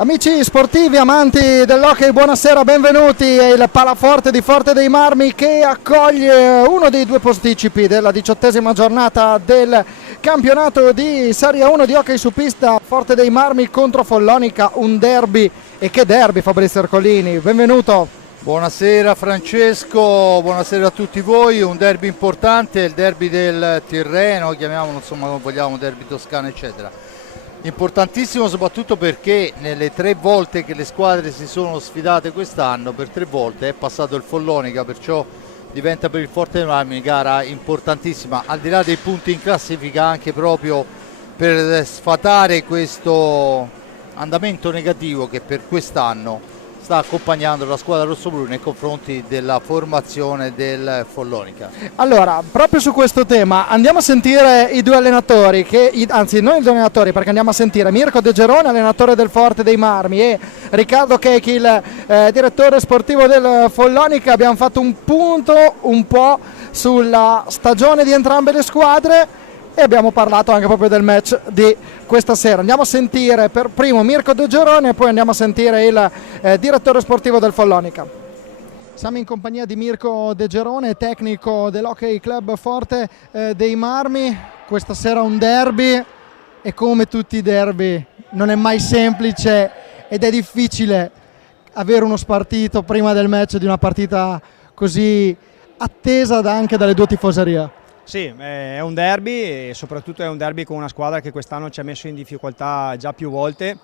Amici sportivi, amanti dell'hockey, buonasera, benvenuti. È il Palaforte di Forte dei Marmi che accoglie uno dei due posticipi della 18ª giornata del campionato di Serie 1 di hockey su pista. Forte dei Marmi contro Follonica, un derby. E che derby, Fabrizio Ercolini, benvenuto. Buonasera Francesco, buonasera a tutti voi. Un derby importante, il derby del Tirreno, chiamiamolo insomma come vogliamo, derby toscano eccetera. Importantissimo soprattutto perché nelle 3 volte che le squadre si sono sfidate quest'anno, per 3 volte è passato il Follonica, perciò diventa per il Forte dei Marmi una gara importantissima, al di là dei punti in classifica, anche proprio per sfatare questo andamento negativo che per quest'anno sta accompagnando la squadra rossoblu nei confronti della formazione del Follonica. Allora, proprio su questo tema andiamo a sentire i due allenatori, anzi non i due allenatori, perché andiamo a sentire Mirko De Gerone, allenatore del Forte dei Marmi, e Riccardo Chechi, il direttore sportivo del Follonica. Abbiamo fatto un punto un po' sulla stagione di entrambe le squadre e abbiamo parlato anche proprio del match di questa sera. Andiamo a sentire per primo Mirko De Gerone e poi andiamo a sentire il direttore sportivo del Follonica. Siamo in compagnia di Mirko De Gerone, tecnico dell'Hockey Club Forte dei Marmi. Questa sera un derby e come tutti i derby non è mai semplice ed è difficile avere uno spartito prima del match di una partita così attesa anche dalle due tifoserie. Sì, è un derby e soprattutto è un derby con una squadra che quest'anno ci ha messo in difficoltà già più volte.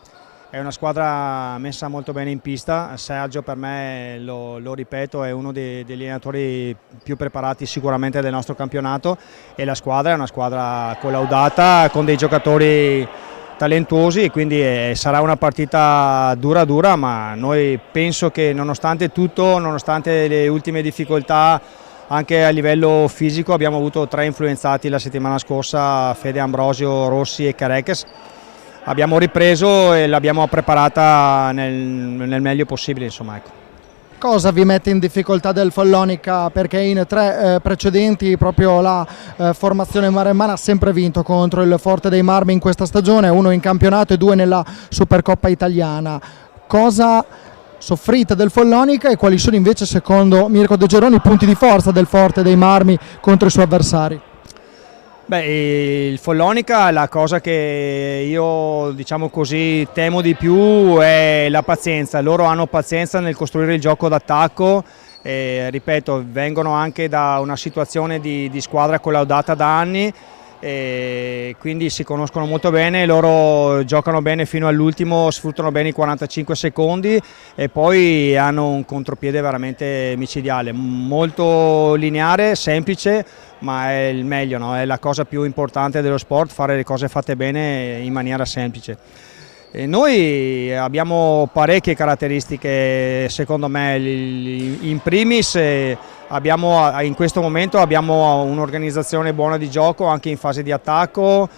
È una squadra messa molto bene in pista. Sergio, per me, lo ripeto, è uno degli allenatori più preparati sicuramente del nostro campionato, e la squadra è una squadra collaudata con dei giocatori talentuosi, e quindi sarà una partita dura, ma noi penso che nonostante tutto, nonostante le ultime difficoltà anche a livello fisico, abbiamo avuto 3 influenzati la settimana scorsa, Fede Ambrosio, Rossi e Careches. Abbiamo ripreso e l'abbiamo preparata nel meglio possibile, insomma, ecco. Cosa vi mette in difficoltà del Follonica? Perché in 3 precedenti proprio la formazione maremmana ha sempre vinto contro il Forte dei Marmi in questa stagione, 1 in campionato e 2 nella Supercoppa italiana. Cosa soffrite del Follonica e quali sono invece, secondo Mirko De Gerone, i punti di forza del Forte dei Marmi contro i suoi avversari? Beh, il Follonica, la cosa che io, diciamo così, temo di più è la pazienza. Loro hanno pazienza nel costruire il gioco d'attacco, ripeto, vengono anche da una situazione di squadra collaudata da anni, e quindi si conoscono molto bene. Loro giocano bene fino all'ultimo, sfruttano bene i 45 secondi e poi hanno un contropiede veramente micidiale, molto lineare, semplice, ma è il meglio, no? È la cosa più importante dello sport, fare le cose fatte bene in maniera semplice. E noi abbiamo parecchie caratteristiche, secondo me. In primis in questo momento abbiamo un'organizzazione buona di gioco anche in fase di attacco,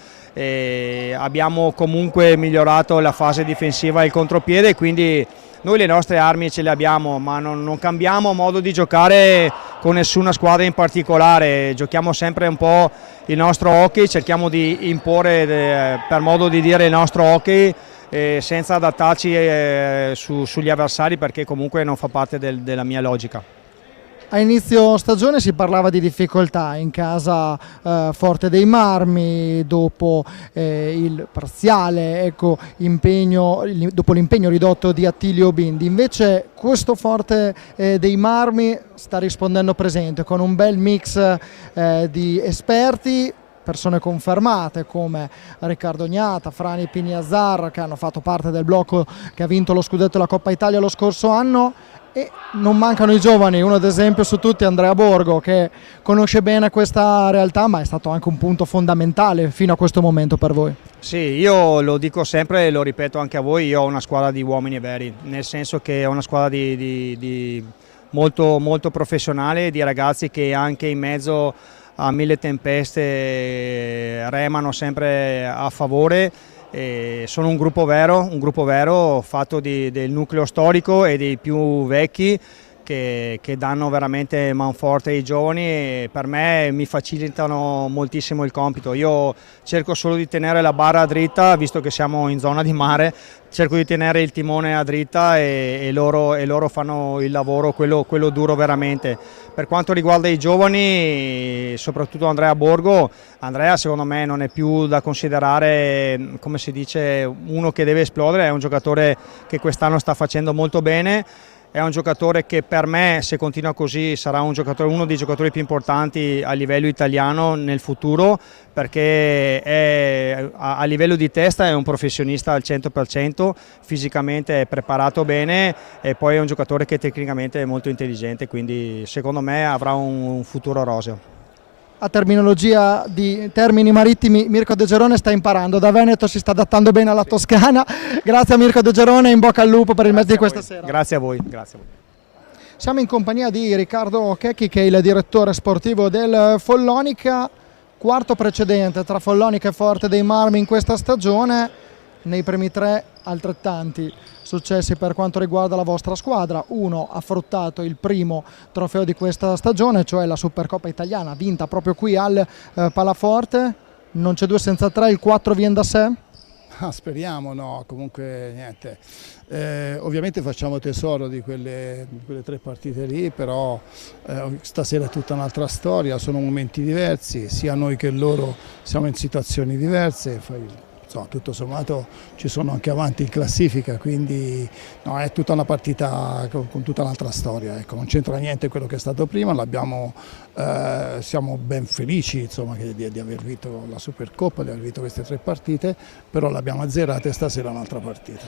abbiamo comunque migliorato la fase difensiva e il contropiede, quindi noi le nostre armi ce le abbiamo, ma non cambiamo modo di giocare con nessuna squadra in particolare. Giochiamo sempre un po' il nostro hockey, cerchiamo di imporre, per modo di dire, il nostro hockey, senza adattarci sugli avversari, perché comunque non fa parte della mia logica. A inizio stagione si parlava di difficoltà in casa Forte dei Marmi dopo il parziale, ecco, dopo l'impegno ridotto di Attilio Bindi. Invece questo Forte dei Marmi sta rispondendo presente con un bel mix di esperti, persone confermate come Riccardo Gnata, Frani Piniazzar, che hanno fatto parte del blocco che ha vinto lo scudetto e la Coppa Italia lo scorso anno. E non mancano i giovani, uno ad esempio su tutti Andrea Borgo, che conosce bene questa realtà, ma è stato anche un punto fondamentale fino a questo momento per voi. Sì, io lo dico sempre e lo ripeto anche a voi, io ho una squadra di uomini veri, nel senso che ho una squadra di molto, molto professionale, di ragazzi che anche in mezzo a 1000 tempeste remano sempre a favore. Sono un gruppo vero fatto del nucleo storico e dei più vecchi, che danno veramente manforte ai giovani e per me mi facilitano moltissimo il compito. Io cerco solo di tenere la barra dritta, visto che siamo in zona di mare, cerco di tenere il timone a dritta e loro fanno il lavoro, quello duro veramente. Per quanto riguarda i giovani, soprattutto Andrea Borgo, Andrea secondo me non è più da considerare, come si dice, uno che deve esplodere, è un giocatore che quest'anno sta facendo molto bene, è un giocatore che per me, se continua così, sarà uno dei giocatori più importanti a livello italiano nel futuro, perché a livello di testa è un professionista al 100%, fisicamente è preparato bene e poi è un giocatore che tecnicamente è molto intelligente, quindi secondo me avrà un futuro roseo. A terminologia di termini marittimi, Mirko De Gerone sta imparando, da Veneto si sta adattando bene alla Toscana. Grazie a Mirko De Gerone, in bocca al lupo per il match di questa sera. Grazie a voi. Grazie a voi. Siamo in compagnia di Riccardo Checchi, che è il direttore sportivo del Follonica, quarto precedente tra Follonica e Forte dei Marmi in questa stagione, nei primi tre altrettanti successi per quanto riguarda la vostra squadra. Uno ha fruttato il primo trofeo di questa stagione, cioè la Supercoppa italiana, vinta proprio qui al Palaforte. Non c'è due senza tre, il 4 viene da sé? Speriamo, no, comunque niente. Ovviamente facciamo tesoro di quelle tre partite lì, però stasera è tutta un'altra storia, sono momenti diversi, sia noi che loro siamo in situazioni diverse. Insomma, tutto sommato ci sono anche avanti in classifica, quindi no, è tutta una partita con tutta un'altra storia, ecco, non c'entra niente quello che è stato prima, siamo ben felici, insomma, di aver vinto la Supercoppa, di aver vinto queste tre partite, però l'abbiamo azzerata e stasera è un'altra partita.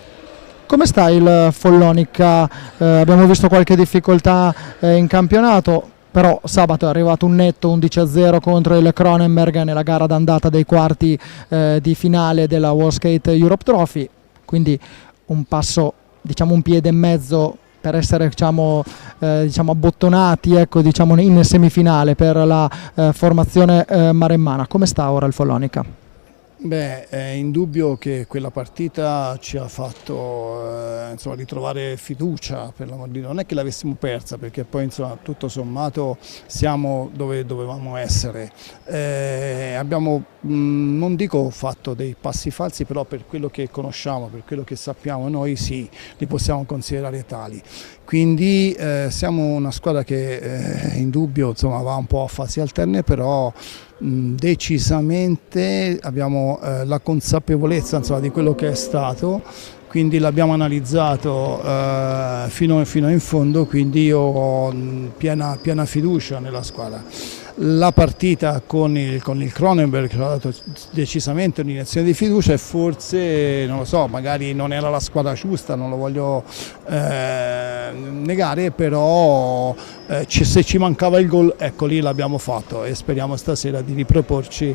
Come sta il Follonica? Abbiamo visto qualche difficoltà in campionato, però sabato è arrivato un netto 11-0 contro il Cronenberg nella gara d'andata dei quarti di finale della World Skate Europe Trophy, quindi un passo, diciamo un piede e mezzo per essere diciamo abbottonati, ecco, diciamo, in semifinale per la formazione maremmana. Come sta ora il Follonica? Beh, è indubbio che quella partita ci ha fatto insomma, ritrovare fiducia, per l'amor di Dio. Non è che l'avessimo persa, perché poi insomma, tutto sommato siamo dove dovevamo essere. Abbiamo, non dico fatto dei passi falsi, però per quello che conosciamo, per quello che sappiamo noi sì, li possiamo considerare tali. Quindi siamo una squadra che è indubbio, insomma, va un po' a fasi alterne, però decisamente abbiamo la consapevolezza, insomma, di quello che è stato, quindi l'abbiamo analizzato fino in fondo, quindi io ho piena fiducia nella squadra. La partita con il Cronenberg ci ha dato decisamente un'iniezione di fiducia e forse, non lo so, magari non era la squadra giusta, non lo voglio negare, però se ci mancava il gol, ecco lì l'abbiamo fatto e speriamo stasera di riproporci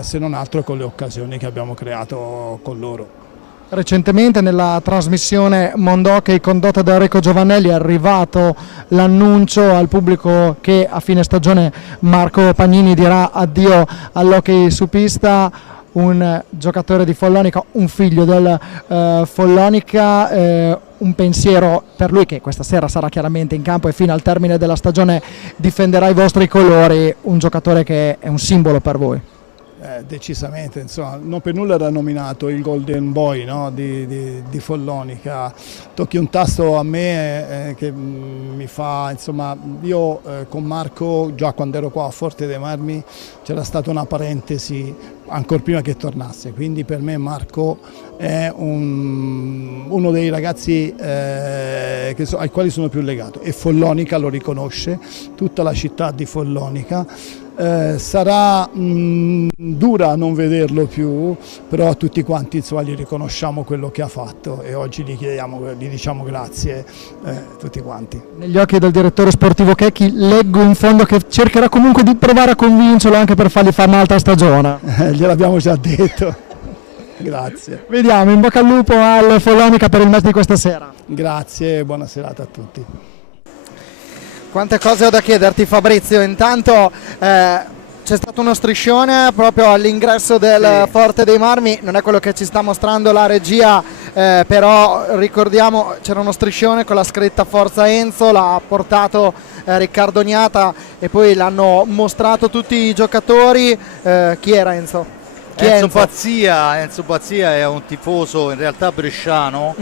se non altro con le occasioni che abbiamo creato con loro. Recentemente nella trasmissione Mondhockey condotta da Enrico Giovannelli è arrivato l'annuncio al pubblico che a fine stagione Marco Pagnini dirà addio all'hockey su pista, un giocatore di Follonica, un figlio del Follonica, un pensiero per lui che questa sera sarà chiaramente in campo e fino al termine della stagione difenderà i vostri colori, un giocatore che è un simbolo per voi. Decisamente, insomma, non per nulla era nominato il Golden Boy, no, di Follonica. Tocchi un tasto a me che mi fa, insomma, io con Marco già quando ero qua a Forte dei Marmi c'era stata una parentesi ancora prima che tornasse, quindi per me Marco è uno dei ragazzi ai quali sono più legato e Follonica lo riconosce, tutta la città di Follonica. Sarà dura a non vederlo più, però a tutti quanti insomma, gli riconosciamo quello che ha fatto e oggi gli diciamo grazie tutti quanti. Negli occhi del direttore sportivo Checchi leggo in fondo che cercherà comunque di provare a convincerlo anche per fargli fare un'altra stagione. Gliel'abbiamo già detto. Grazie. Vediamo, in bocca al lupo al Follonica per il match di questa sera. Grazie e buona serata a tutti. Quante cose ho da chiederti, Fabrizio. Intanto c'è stato uno striscione proprio all'ingresso del Forte dei Marmi, non è quello che ci sta mostrando la regia però ricordiamo c'era uno striscione con la scritta Forza Enzo, l'ha portato Riccardo Gnata e poi l'hanno mostrato tutti i giocatori. Chi era Enzo? Enzo Pazzia è un tifoso in realtà bresciano,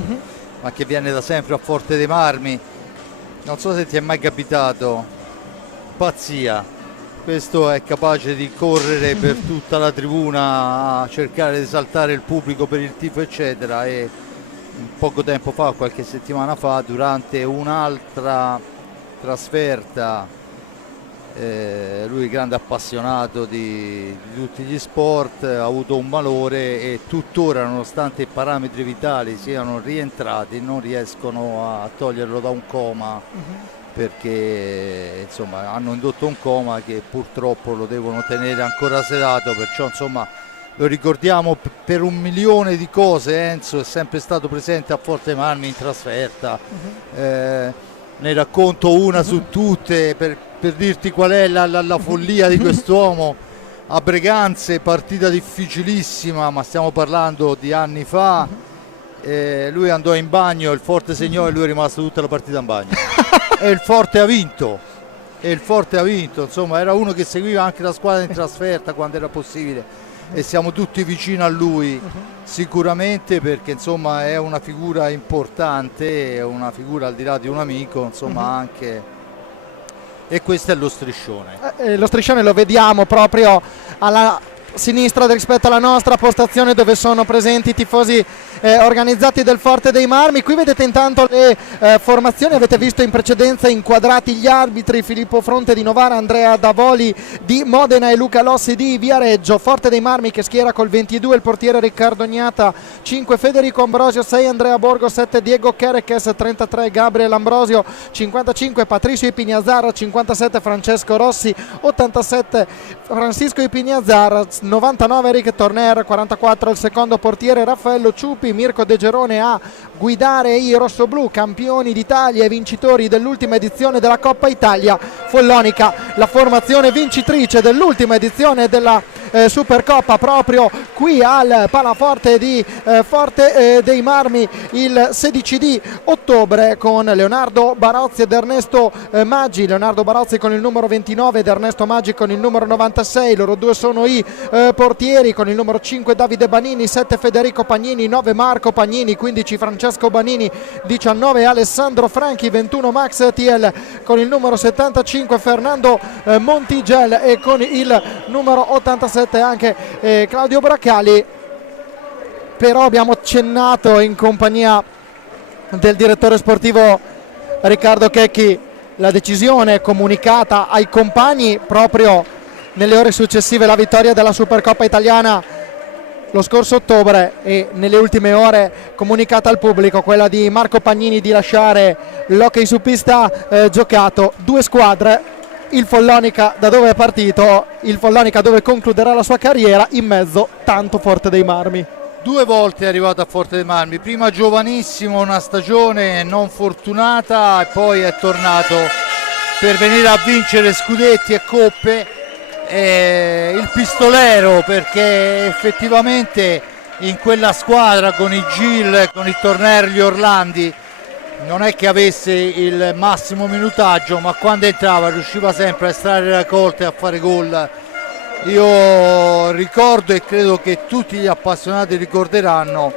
ma che viene da sempre a Forte dei Marmi. Non so se ti è mai capitato. Pazzia, questo è capace di correre per tutta la tribuna a cercare di esaltare il pubblico per il tifo eccetera, e poco tempo fa, qualche settimana fa, durante un'altra trasferta, lui grande appassionato di tutti gli sport, ha avuto un malore e tuttora, nonostante i parametri vitali siano rientrati, non riescono a toglierlo da un coma, perché insomma hanno indotto un coma che purtroppo lo devono tenere ancora sedato, perciò insomma lo ricordiamo per un milione di cose. Enzo è sempre stato presente a Forte dei Marmi in trasferta, ne racconto una su tutte per dirti qual è la follia di quest'uomo. A Breganze, partita difficilissima, ma stiamo parlando di anni fa, lui andò in bagno, il Forte segnò e lui è rimasto tutta la partita in bagno e il Forte ha vinto, insomma era uno che seguiva anche la squadra in trasferta quando era possibile, e siamo tutti vicini a lui sicuramente, perché insomma è una figura importante, è una figura al di là di un amico, insomma anche. E questo è lo striscione. Lo striscione lo vediamo proprio alla sinistra rispetto alla nostra postazione, dove sono presenti i tifosi organizzati del Forte dei Marmi. Qui vedete intanto le formazioni, avete visto in precedenza inquadrati gli arbitri: Filippo Fronte di Novara, Andrea Davoli di Modena e Luca Lossi di Viareggio. Forte dei Marmi che schiera col 22 il portiere Riccardo Gnata, 5 Federico Ambrosio, 6 Andrea Borgo, 7 Diego Chereches, 33 Gabriel Ambrosio, 55 Patricio Ipignazzara, 57 Francesco Rossi, 87 Francisco Ipignazzara, 99 Enrique Torner, 44 il secondo portiere Raffaello Ciupi. Mirko De Gerone a guidare i rossoblù, campioni d'Italia e vincitori dell'ultima edizione della Coppa Italia. Follonica, la formazione vincitrice dell'ultima edizione della Supercoppa, proprio qui al Palaforte di Forte dei Marmi il 16 di ottobre, con Leonardo Barozzi ed Ernesto Maggi. Leonardo Barozzi con il numero 29 ed Ernesto Maggi con il numero 96. Loro due sono i portieri. Con il numero 5 Davide Banini, 7 Federico Pagnini, 9 Marco Pagnini, 15 Francesco Banini, 19 Alessandro Franchi, 21 Max Thiel, con il numero 75 Fernando Montigel e con il numero 87 anche Claudio Bracali. Però abbiamo accennato in compagnia del direttore sportivo Riccardo Checchi la decisione comunicata ai compagni proprio nelle ore successive alla vittoria della Supercoppa italiana lo scorso ottobre, e nelle ultime ore comunicata al pubblico, quella di Marco Pagnini di lasciare l'hockey su pista giocato. Due squadre, il Follonica da dove è partito, il Follonica dove concluderà la sua carriera, in mezzo tanto Forte dei Marmi. 2 volte è arrivato a Forte dei Marmi, prima giovanissimo, una stagione non fortunata, e poi è tornato per venire a vincere scudetti e coppe. Il pistolero, perché effettivamente in quella squadra con i Gil, con i Torner, gli Orlandi, non è che avesse il massimo minutaggio, ma quando entrava riusciva sempre a estrarre raccolte e a fare gol. Io ricordo, e credo che tutti gli appassionati ricorderanno,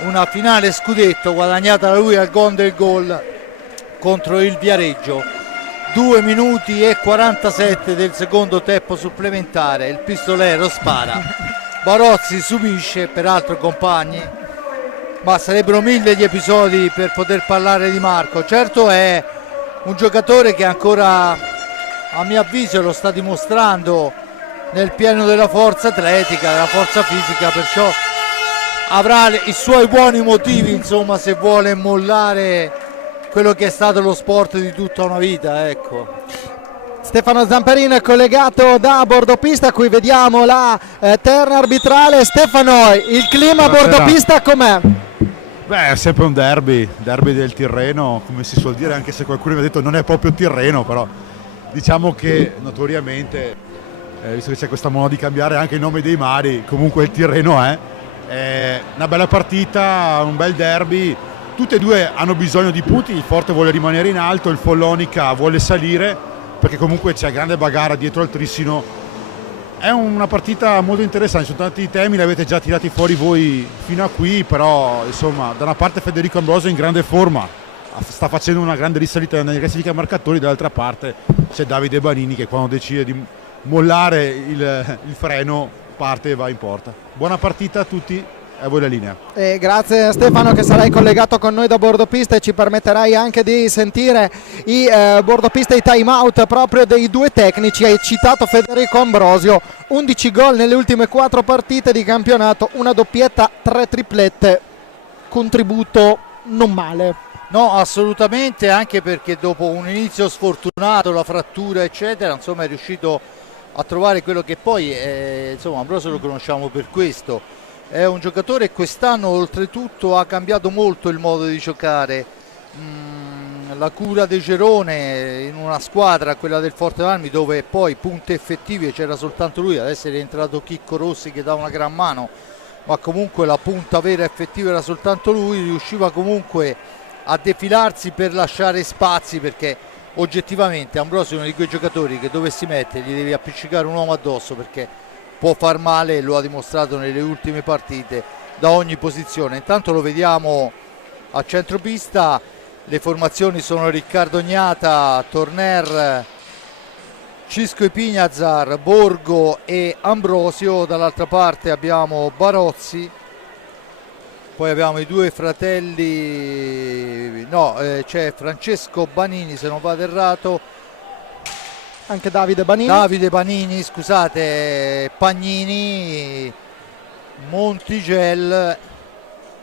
una finale scudetto guadagnata da lui al gol del gol contro il Viareggio. 2 minuti e 47 del secondo tempo supplementare, il pistolero spara, Barozzi subisce, peraltro compagni, ma sarebbero 1000 gli episodi per poter parlare di Marco. Certo è un giocatore che ancora, a mio avviso, lo sta dimostrando nel pieno della forza atletica, della forza fisica, perciò avrà i suoi buoni motivi, insomma, se vuole mollare quello che è stato lo sport di tutta una vita, ecco. Stefano Zamperin collegato da bordopista, qui vediamo la terna arbitrale. Stefano, il clima a bordopista com'è? Beh, è sempre un derby del Tirreno, come si suol dire, anche se qualcuno mi ha detto non è proprio Tirreno, però diciamo che notoriamente, visto che c'è questa moda di cambiare anche il nome dei mari, comunque il Tirreno è. Una bella partita, un bel derby, tutte e due hanno bisogno di punti, il Forte vuole rimanere in alto, il Follonica vuole salire perché comunque c'è grande bagarra dietro al Trissino. È una partita molto interessante, sono tanti temi, li avete già tirati fuori voi fino a qui, però insomma da una parte Federico Ambrosio in grande forma, sta facendo una grande risalita nelle classifiche marcatori, dall'altra parte c'è Davide Banini che quando decide di mollare il freno parte e va in porta. Buona partita a tutti, a voi la linea. Grazie Stefano che sarai collegato con noi da bordopista e ci permetterai anche di sentire i bordopista, i time out proprio dei due tecnici. Hai citato Federico Ambrosio, 11 gol nelle ultime 4 partite di campionato, una doppietta, 3 triplette, contributo non male. No, assolutamente, anche perché dopo un inizio sfortunato, la frattura eccetera, insomma è riuscito a trovare quello che poi insomma Ambrosio lo conosciamo per questo, è un giocatore che quest'anno oltretutto ha cambiato molto il modo di giocare. La cura De Gerone in una squadra, quella del Forte dei Marmi, dove poi punte effettive c'era soltanto lui, adesso è rientrato Chicco Rossi che dà una gran mano, ma comunque la punta vera e effettiva era soltanto lui, riusciva comunque a defilarsi per lasciare spazi, perché oggettivamente Ambrosio è uno di quei giocatori che dove si mette gli devi appiccicare un uomo addosso perché può far male, e lo ha dimostrato nelle ultime partite da ogni posizione. Intanto lo vediamo a centropista, le formazioni sono Riccardo Gnata, Torner, Cisco Ipignazar, Borgo e Ambrosio, dall'altra parte abbiamo Barozzi, poi abbiamo i due fratelli, c'è Francesco Banini se non vado errato, anche Davide Banini, scusate, Pagnini, Montigel,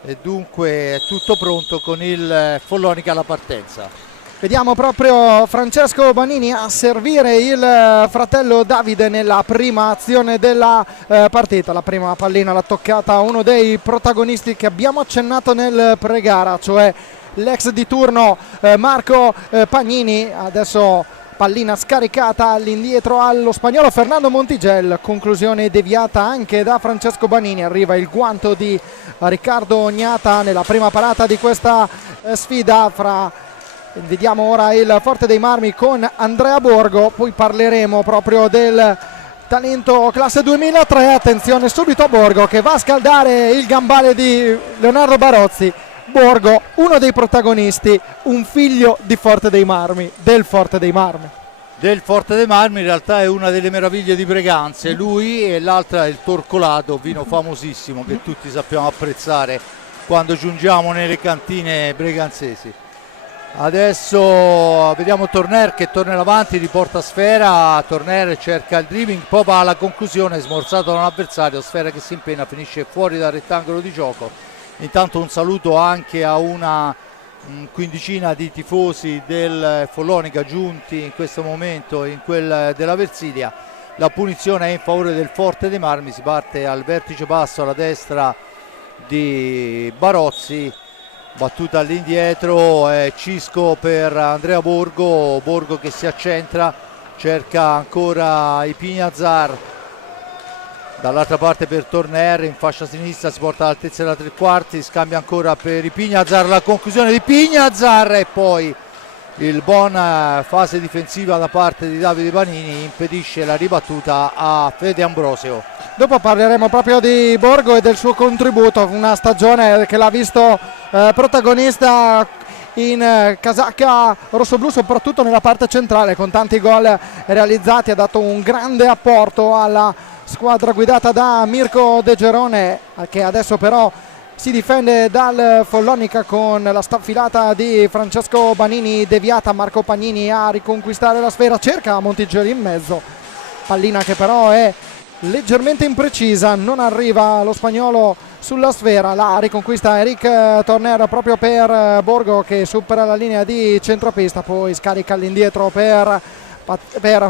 e dunque è tutto pronto con il Follonica alla partenza. Vediamo proprio Francesco Banini a servire il fratello Davide nella prima azione della partita. La prima pallina l'ha toccata uno dei protagonisti che abbiamo accennato nel pre-gara, cioè l'ex di turno Marco Pagnini. Adesso pallina scaricata all'indietro allo spagnolo Fernando Montigel, conclusione deviata anche da Francesco Banini. Arriva il guanto di Riccardo Gnata nella prima parata di questa sfida. Vediamo ora il Forte dei Marmi con Andrea Borgo, poi parleremo proprio del talento classe 2003. Attenzione subito a Borgo che va a scaldare il gambale di Leonardo Barozzi. Borgo, uno dei protagonisti, un figlio di Forte dei Marmi, del Forte dei Marmi. Del Forte dei Marmi, in realtà è una delle meraviglie di Breganze, lui, e l'altra è il Torcolato, vino famosissimo che tutti sappiamo apprezzare quando giungiamo nelle cantine breganzesi. Adesso vediamo Torner che torna in avanti, riporta Sfera, Torner cerca il dribbling, poi va alla conclusione, smorzato da un avversario, Sfera che si impenna, finisce fuori dal rettangolo di gioco. Intanto un saluto anche a una quindicina di tifosi del Follonica giunti in questo momento in quel della Versilia. La punizione è in favore del Forte dei Marmi, si parte al vertice basso alla destra di Barozzi, battuta all'indietro, Cisco per Andrea Borgo, Borgo che si accentra, cerca ancora Ipignazar, dall'altra parte per Torner, in fascia sinistra si porta all'altezza della tre quarti, scambia ancora per Ipignazar, la conclusione di Ipignazar e poi il buon fase difensiva da parte di Davide Banini impedisce la ribattuta a Fede Ambrosio. Dopo parleremo proprio di Borgo e del suo contributo, una stagione che l'ha visto protagonista in casacca rossoblù, soprattutto nella parte centrale, con tanti gol realizzati. Ha dato un grande apporto alla squadra guidata da Mirko De Gerone, che adesso però si difende dal Follonica con la staffilata di Francesco Banini deviata. Marco Pagnini a riconquistare la sfera, cerca Montigel in mezzo, pallina che però è leggermente imprecisa, non arriva lo spagnolo sulla sfera. La riconquista Eric Torner proprio per Borgo che supera la linea di centropista, poi scarica all'indietro per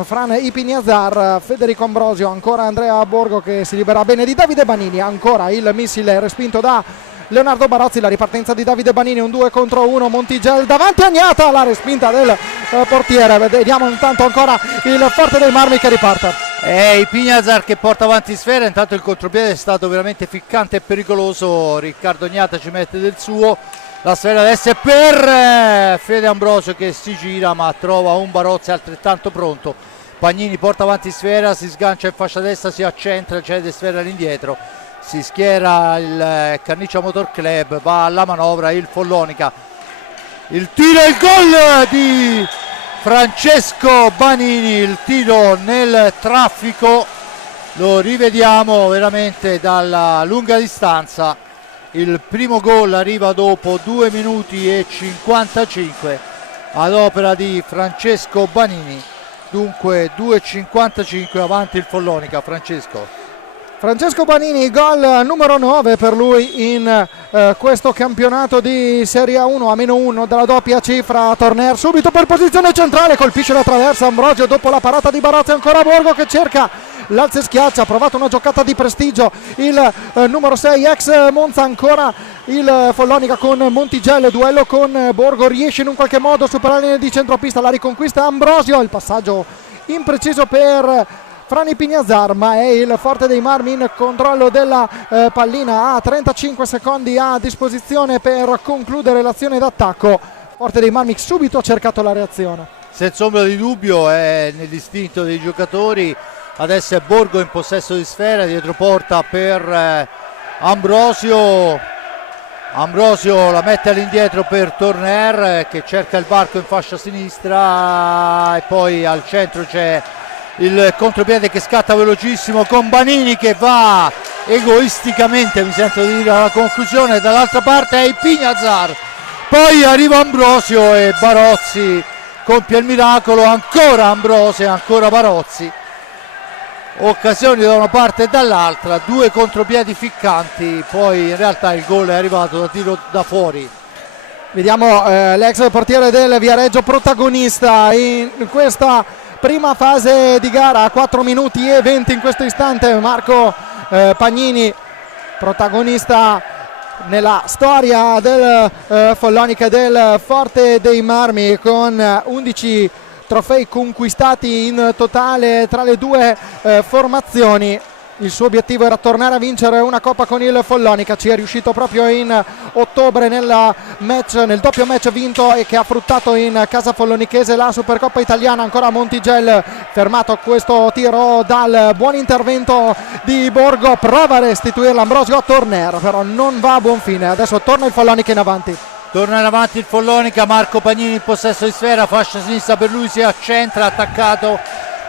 Fran Ipignazar. Federico Ambrosio, ancora Andrea Borgo che si libera bene di Davide Banini, ancora il missile respinto da Leonardo Barozzi, la ripartenza di Davide Banini, un 2 contro 1, Montigel davanti a Gnata, la respinta del portiere. Vediamo intanto ancora il Forte dei Marmi che riparte. È Ipignazar che porta avanti sfera, intanto il contropiede è stato veramente ficcante e pericoloso, Riccardo Gnata ci mette del suo, la sfera adesso è per Fede Ambrosio che si gira ma trova un Barozzi altrettanto pronto. Pagnini porta avanti sfera, si sgancia in fascia destra, si accentra, cede sfera all'indietro, si schiera il Canniccia Motor Club, va alla manovra il Follonica, il tiro e il gol di Francesco Banini, il tiro nel traffico, lo rivediamo veramente dalla lunga distanza, il primo gol arriva dopo 2 minuti e 55 ad opera di Francesco Banini, dunque 2,55 avanti il Follonica. Francesco Banini, gol numero 9 per lui in questo campionato di Serie A1, a -1 dalla doppia cifra. Torner subito per posizione centrale, colpisce la traversa Ambrosio dopo la parata di Barozzi, ancora Borgo che cerca l'alza e schiaccia, ha provato una giocata di prestigio il numero 6 ex Monza, ancora il Follonica con Montigello, duello con Borgo, riesce in un qualche modo a superare la linea di centropista, la riconquista Ambrosio, il passaggio impreciso per Frani Pignazar, ma è il Forte dei Marmi in controllo della pallina, ha 35 secondi a disposizione per concludere l'azione d'attacco. Forte dei Marmi subito ha cercato la reazione. Senza ombra di dubbio è nell'istinto dei giocatori, adesso è Borgo in possesso di sfera, dietro porta per Ambrosio, la mette all'indietro per Torner che cerca il varco in fascia sinistra e poi al centro c'è il contropiede che scatta velocissimo con Banini che va egoisticamente, mi sento di dire, alla conclusione. Dall'altra parte è Ipignazar, poi arriva Ambrosio e Barozzi compie il miracolo, ancora Ambrosio e ancora Barozzi, occasioni da una parte e dall'altra, 2 contropiedi ficcanti, poi in realtà il gol è arrivato da tiro da fuori. Vediamo l'ex portiere del Viareggio protagonista in questa prima fase di gara, 4 minuti e 20 in questo istante, Marco Pagnini, protagonista nella storia del Follonica, del Forte dei Marmi, con 11 trofei conquistati in totale tra le due formazioni. Il suo obiettivo era tornare a vincere una coppa con il Follonica, ci è riuscito proprio in ottobre nel doppio match vinto e che ha fruttato in casa follonichese la Supercoppa italiana. Ancora Montigel, fermato questo tiro dal buon intervento di Borgo, prova a restituirla Ambrosio a Torner, però non va a buon fine. Adesso torna il Follonica in avanti. Torna in avanti il Follonica, Marco Pagnini in possesso di sfera, fascia sinistra per lui, si accentra, attaccato,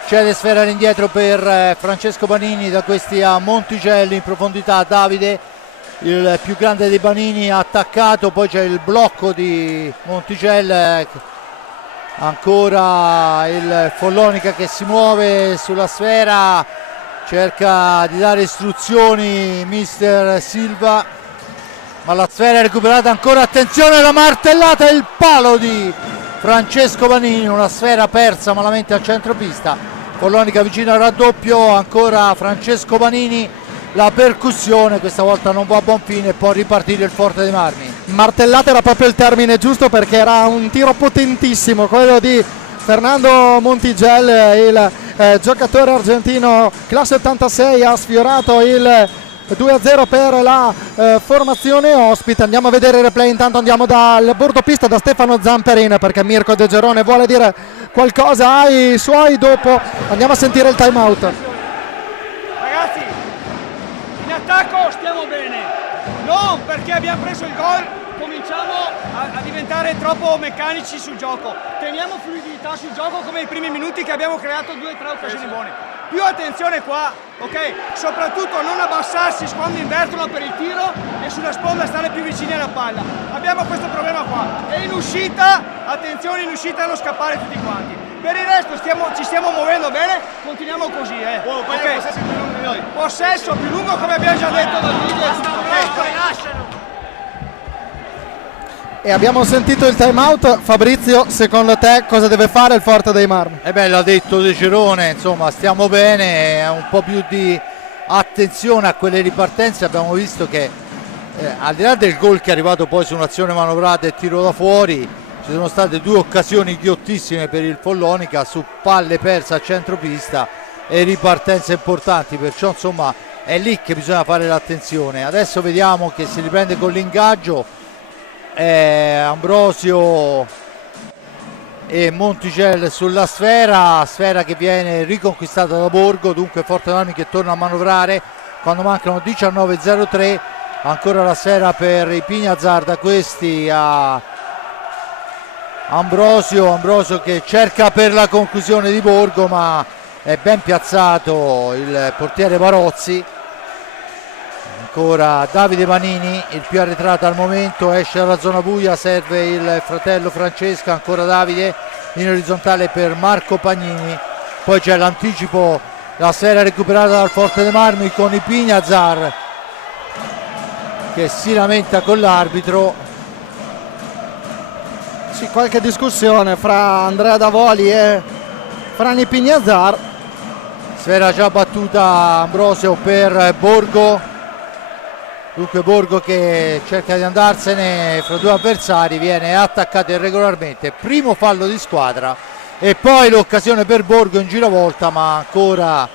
cede sfera all'indietro per Francesco Banini, da questi a Montigelli in profondità, Davide il più grande dei Banini attaccato, poi c'è il blocco di Montigelli, ancora il Follonica che si muove sulla sfera, cerca di dare istruzioni mister Silva, ma la sfera è recuperata ancora, attenzione la martellata, il palo di Francesco Banini, una sfera persa malamente al centropista. Follonica vicino al raddoppio, ancora Francesco Banini, la percussione questa volta non va a buon fine, può ripartire il Forte dei Marmi. Martellata era proprio il termine giusto, perché era un tiro potentissimo quello di Fernando Montigel, il giocatore argentino classe 86, ha sfiorato il 2-0 per la formazione ospite. Andiamo a vedere il replay, intanto andiamo dal bordopista, da Stefano Zamperin, perché Mirko De Gerone vuole dire qualcosa ai suoi dopo. Andiamo a sentire il time out. Ragazzi, in attacco stiamo bene, non perché abbiamo preso il gol cominciamo a diventare troppo meccanici sul gioco, teniamo fluidità sul gioco come i primi minuti che abbiamo creato 2 o 3 occasioni buone. Più attenzione qua, ok? Soprattutto non abbassarsi quando invertono per il tiro e sulla sponda stare più vicini alla palla. Abbiamo questo problema qua. E in uscita, attenzione in uscita a non scappare tutti quanti. Per il resto ci stiamo muovendo bene, continuiamo così, okay. Possesso più lungo di noi. Possesso più lungo come abbiamo già detto dal video. E abbiamo sentito il time out. Fabrizio, secondo te cosa deve fare il Forte dei Marmi? L'ha detto De Gerone, insomma stiamo bene, un po' più di attenzione a quelle ripartenze. Abbiamo visto che al di là del gol che è arrivato poi su un'azione manovrata e tiro da fuori, ci sono state 2 occasioni ghiottissime per il Follonica su palle perse a centropista, e ripartenze importanti, perciò insomma è lì che bisogna fare l'attenzione. Adesso vediamo che si riprende con l'ingaggio Ambrosio e Monticelli sulla sfera che viene riconquistata da Borgo, dunque Forte dei Marmi che torna a manovrare quando mancano 19:03. Ancora la sfera per i Pignazar, da questi a Ambrosio che cerca per la conclusione di Borgo, ma è ben piazzato il portiere Barozzi. Ancora Davide Banini, il più arretrato al momento, esce dalla zona buia, serve il fratello Francesco, ancora Davide in orizzontale per Marco Pagnini, poi c'è l'anticipo, la sfera recuperata dal Forte dei Marmi con i Pignazar che si lamenta con l'arbitro. Sì, qualche discussione fra Andrea Davoli e Franny Pignazar. Sfera già battuta Ambrosio per Borgo, dunque Borgo che cerca di andarsene fra due avversari, viene attaccato irregolarmente, primo fallo di squadra e poi l'occasione per Borgo in giravolta, ma ancora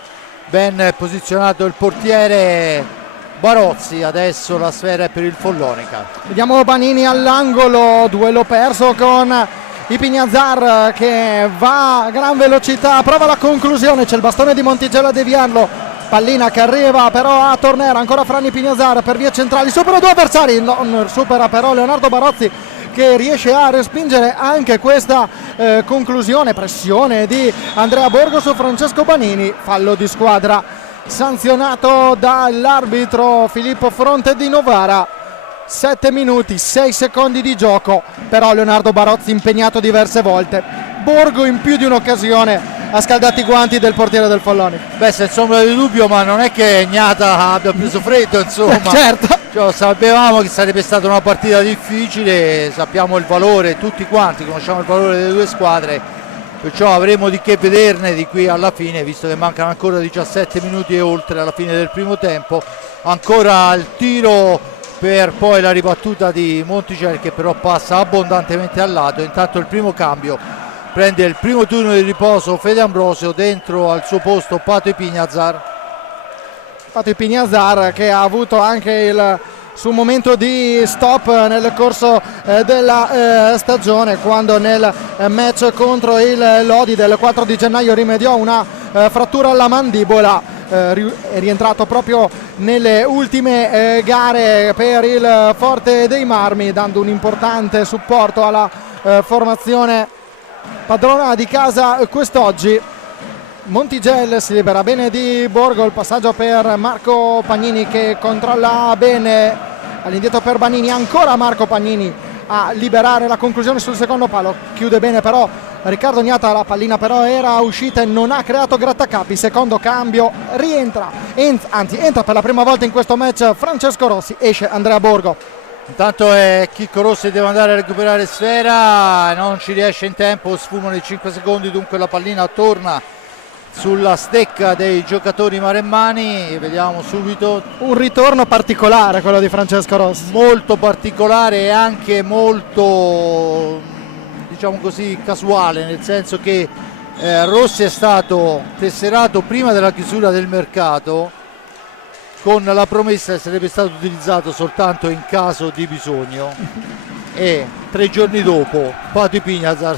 ben posizionato il portiere Barozzi. Adesso la sfera è per il Follonica. Vediamo Banini all'angolo, duello perso con i Pignazar che va a gran velocità, prova la conclusione, c'è il bastone di Monticelli a deviarlo, pallina che arriva però a Tornera, ancora Franny Pignazar per vie centrali, supera due avversari, non supera però Leonardo Barozzi che riesce a respingere anche questa conclusione, pressione di Andrea Borgo su Francesco Banini, fallo di squadra sanzionato dall'arbitro Filippo Fronte di Novara. 7 minuti 6 secondi di gioco, però Leonardo Barozzi impegnato diverse volte, Borgo in più di un'occasione ha scaldato i guanti del portiere del Follonica. Beh, senza ombra di dubbio, ma non è che Gnata abbia preso freddo, insomma. Certo, Cioè, sapevamo che sarebbe stata una partita difficile, sappiamo il valore, tutti quanti conosciamo il valore delle due squadre, perciò avremo di che vederne di qui alla fine, visto che mancano ancora 17 minuti e oltre alla fine del primo tempo. Ancora il tiro per poi la ribattuta di Monticelli che però passa abbondantemente al lato. Intanto il primo cambio, prende il primo turno di riposo Fede Ambrosio, dentro al suo posto Pato Pignazar. Pato Pignazar che ha avuto anche il suo momento di stop nel corso della stagione, quando nel match contro il Lodi del 4 di gennaio rimediò una frattura alla mandibola. È rientrato proprio nelle ultime gare per il Forte dei Marmi, dando un importante supporto alla formazione padrona di casa quest'oggi. Monticelli si libera bene di Borgo, il passaggio per Marco Pagnini che controlla bene, all'indietro per Banini, ancora Marco Pagnini a liberare la conclusione sul secondo palo, chiude bene però Riccardo Gnata, la pallina però era uscita e non ha creato grattacapi. Secondo cambio, rientra, entra per la prima volta in questo match Francesco Rossi, esce Andrea Borgo. Intanto è Chicco Rossi, deve andare a recuperare sfera, non ci riesce in tempo, sfumano i 5 secondi, dunque la pallina torna sulla stecca dei giocatori maremmani. Vediamo subito un ritorno particolare quello di Francesco Rossi, molto particolare e anche molto, diciamo così, casuale, nel senso che Rossi è stato tesserato prima della chiusura del mercato con la promessa che sarebbe stato utilizzato soltanto in caso di bisogno, e 3 giorni dopo Pato Pignazar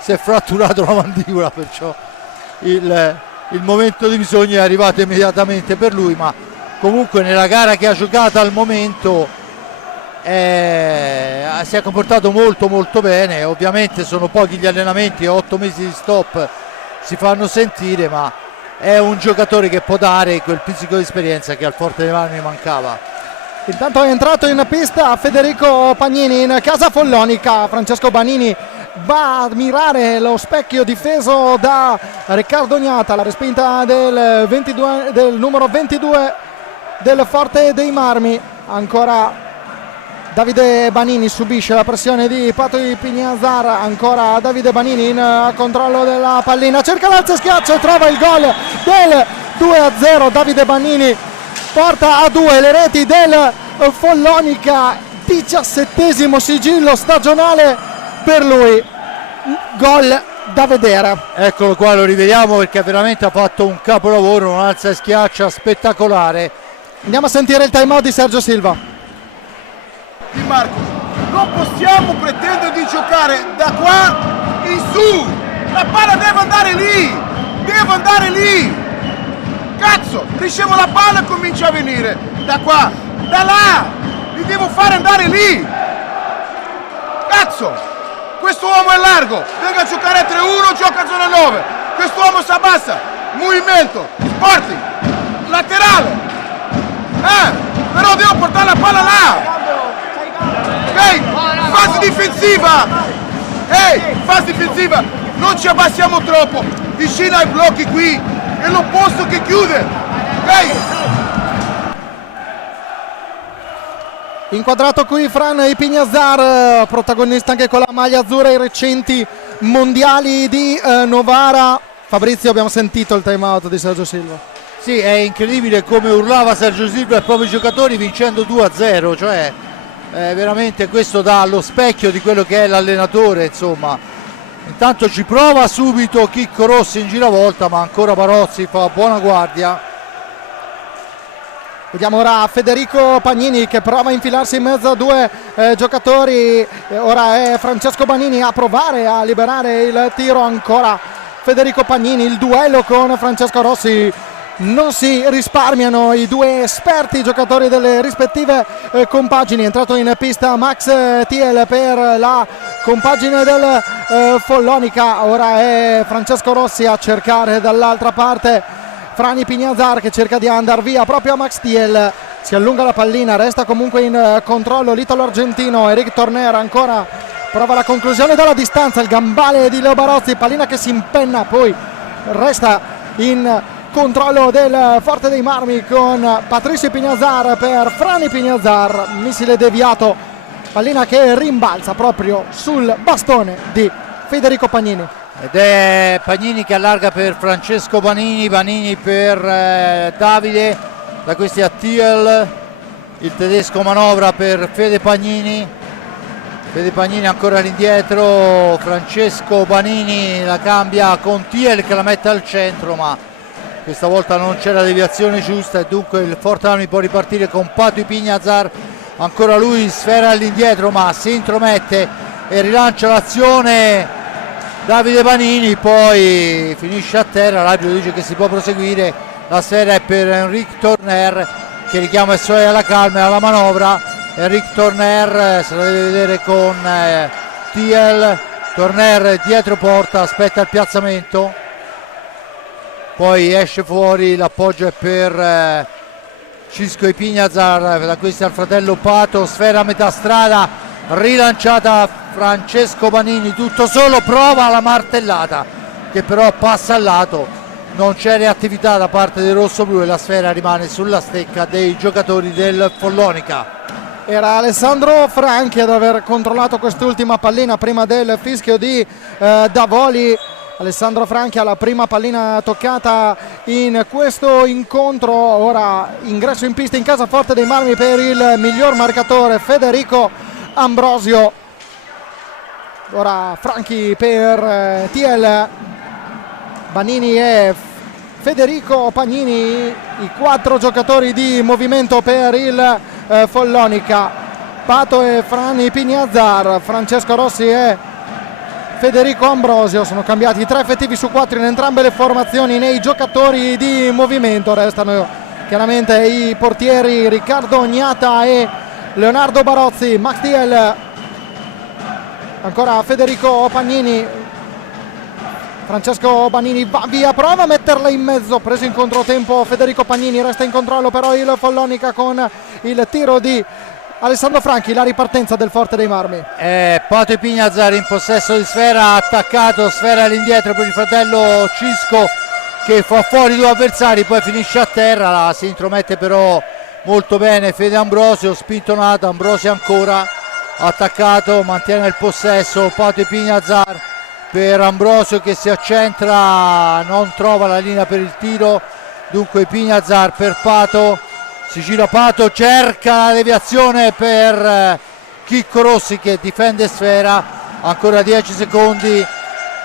si è fratturato la mandibola, perciò il momento di bisogno è arrivato immediatamente per lui, ma comunque nella gara che ha giocato al momento si è comportato molto bene. Ovviamente sono pochi gli allenamenti e 8 mesi di stop si fanno sentire, ma è un giocatore che può dare quel pizzico di esperienza che al Forte dei Marmi mancava. Intanto è entrato in pista Federico Pagnini in casa Follonica. Francesco Banini va a mirare lo specchio difeso da Riccardo Gnata, la respinta del numero 22 del Forte dei Marmi. Ancora Davide Banini subisce la pressione di Pato Pignazar, ancora Davide Banini in controllo della pallina, cerca l'alzo schiaccio e trova il gol del 2-0. Davide Banini porta a 2 le reti del Follonica, 17° sigillo stagionale per lui. Gol da vedere. Eccolo qua, lo rivediamo perché veramente ha fatto un capolavoro, un alza e schiaccia spettacolare. Andiamo a sentire il time out di Sergio Silva. Di Marco, non possiamo pretendere di giocare da qua in su, la palla deve andare lì, cazzo, ricevo la palla e comincia a venire da qua, da là, li devo fare andare lì, cazzo, questo uomo è largo, venga a giocare a 3-1, gioca a zona 9, questo uomo si abbassa, movimento, sporting, laterale, però devo portare la palla là. Ok, fase difensiva, non ci abbassiamo troppo, vicino ai blocchi qui, è l'opposto che chiude, ok? Inquadrato qui Fran Ipignazar, protagonista anche con la maglia azzurra ai recenti mondiali di Novara. Fabrizio, abbiamo sentito il time out di Sergio Silva. Sì, è incredibile come urlava Sergio Silva ai propri giocatori vincendo 2-0, cioè veramente questo dà lo specchio di quello che è l'allenatore, insomma. Intanto ci prova subito Chicco Rossi in giravolta, ma ancora Barozzi fa buona guardia. Vediamo ora Federico Pagnini che prova a infilarsi in mezzo a due giocatori. Ora è Francesco Banini a provare a liberare il tiro. Ancora Federico Pagnini, il duello con Francesco Rossi. Non si risparmiano i due esperti giocatori delle rispettive compagini. È entrato in pista Max Thiel per la compagine del Follonica. Ora è Francesco Rossi a cercare dall'altra parte Frani Pignazar che cerca di andare via proprio a Max Thiel. Si allunga la pallina, resta comunque in controllo l'italo-argentino Eric Torner. Ancora prova la conclusione dalla distanza, il gambale di Leo Barozzi, pallina che si impenna, poi resta in controllo del Forte dei Marmi con Patricio Pignazar per Frani Pignazar, missile deviato, pallina che rimbalza proprio sul bastone di Federico Pagnini. Ed è Pagnini che allarga per Francesco Banini per Davide, da questi a Thiel, il tedesco manovra per Fede Pagnini ancora all'indietro, Francesco Banini la cambia con Thiel che la mette al centro, ma questa volta non c'è la deviazione giusta e dunque il Forte Armi può ripartire con Pato Ipignazar, ancora lui, sfera all'indietro ma si intromette e rilancia l'azione Davide Banini, poi finisce a terra, l'arbitro dice che si può proseguire, la sfera è per Enric Torner che richiama il suo alla calma e alla manovra. Enric Torner se la deve vedere con Thiel, Torner dietro porta, aspetta il piazzamento, poi esce fuori, l'appoggio è per Cisco Ipignazar, da questi al fratello Pato, sfera a metà strada, rilanciata Francesco Banini, tutto solo, prova la martellata che però passa al lato, non c'è reattività da parte dei rossoblù e la sfera rimane sulla stecca dei giocatori del Follonica. Era Alessandro Franchi ad aver controllato quest'ultima pallina prima del fischio di Davoli. Alessandro Franchi alla prima pallina toccata in questo incontro. Ora ingresso in pista in casa Forte dei Marmi per il miglior marcatore Federico Ambrosio. Ora Franchi per Thiel, Banini e Federico Pagnini, i 4 giocatori di movimento per il Follonica. Pato e Frani Pignazar, Francesco Rossi e Federico Ambrosio sono cambiati 3 effettivi su 4 in entrambe le formazioni nei giocatori di movimento. Restano chiaramente i portieri Riccardo Ognata e Leonardo Barozzi. Max Thiel, ancora Federico Pagnini, Francesco Banini va via, prova a metterla in mezzo, preso in controtempo Federico Pagnini, resta in controllo però il Follonica con il tiro di Alessandro Franchi, la ripartenza del Forte dei Marmi. Pato Ipignazar in possesso di sfera, attaccato, sfera all'indietro per il fratello Cisco che fa fuori 2 avversari, poi finisce a terra, si intromette però molto bene Fede Ambrosio, spintonato, Ambrosio ancora attaccato, mantiene il possesso, Pato Ipignazar per Ambrosio che si accentra, non trova la linea per il tiro, dunque Ipignazar per Pato, si gira Pato, cerca la deviazione per Chicco Rossi che difende sfera, ancora 10 secondi,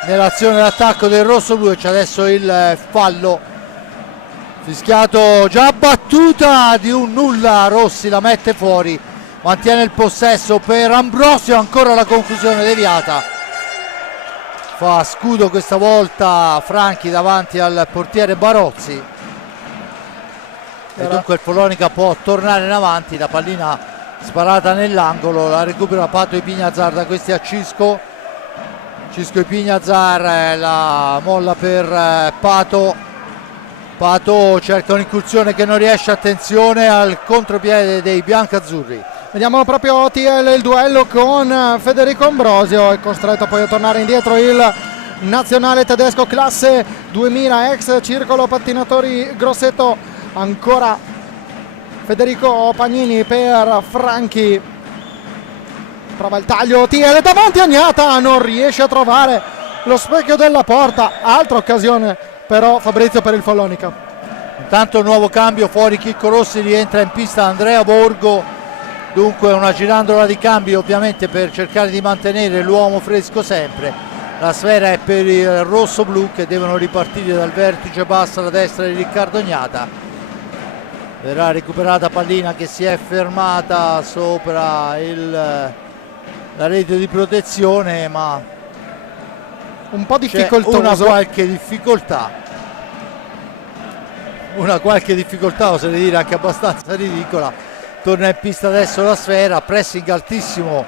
nell'azione d'attacco del rossoblu, e c'è adesso il fallo fischiato, già battuta di un nulla. Rossi la mette fuori, mantiene il possesso per Ambrosio, ancora la conclusione deviata, fa scudo questa volta Franchi davanti al portiere Barozzi, e dunque il Follonica può tornare in avanti. La pallina sparata nell'angolo, la recupera Pato Ipignazar, da questi a Cisco Ipignazar, la molla per Pato cerca un'incursione che non riesce, attenzione al contropiede dei biancazzurri. Vediamo proprio TL il duello con Federico Ambrosio, è costretto poi a tornare indietro il nazionale tedesco classe 2000, ex Circolo Pattinatori Grosseto. Ancora Federico Pagnini per Franchi, trova il taglio, TL davanti a Gnata, non riesce a trovare lo specchio della porta, altra occasione però Fabrizio per il Follonica. Intanto nuovo cambio, fuori Chicco Rossi, rientra in pista Andrea Borgo, dunque una girandola di cambio ovviamente per cercare di mantenere l'uomo fresco sempre. La sfera è per il rosso-blu che devono ripartire dal vertice basso alla destra di Riccardo Gnata. Verrà recuperata pallina che si è fermata sopra la rete di protezione, ma un po' difficoltoso, una qualche difficoltà, oserei dire anche abbastanza ridicola. Torna in pista adesso la sfera, pressing altissimo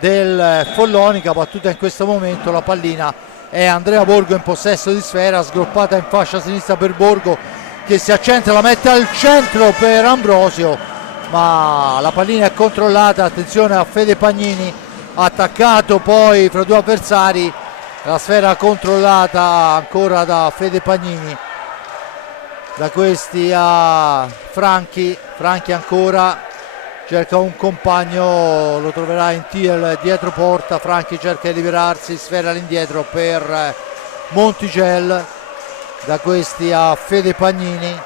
del Follonica, battuta in questo momento la pallina, è Andrea Borgo in possesso di sfera, sgroppata in fascia sinistra per Borgo che si accentra, la mette al centro per Ambrosio, ma la pallina è controllata. Attenzione a Fede Pagnini, attaccato poi fra due avversari, la sfera controllata ancora da Fede Pagnini, da questi a Franchi ancora cerca un compagno, lo troverà in TL dietro porta. Franchi cerca di liberarsi, sfera all'indietro per Montigel, da questi a Fede Pagnini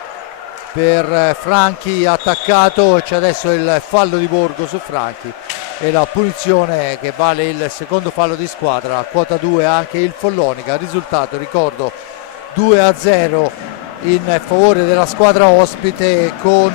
per Franchi, attaccato, c'è adesso il fallo di Borgo su Franchi e la punizione che vale il secondo fallo di squadra. A quota 2 anche il Follonica, risultato ricordo 2-0 in favore della squadra ospite, con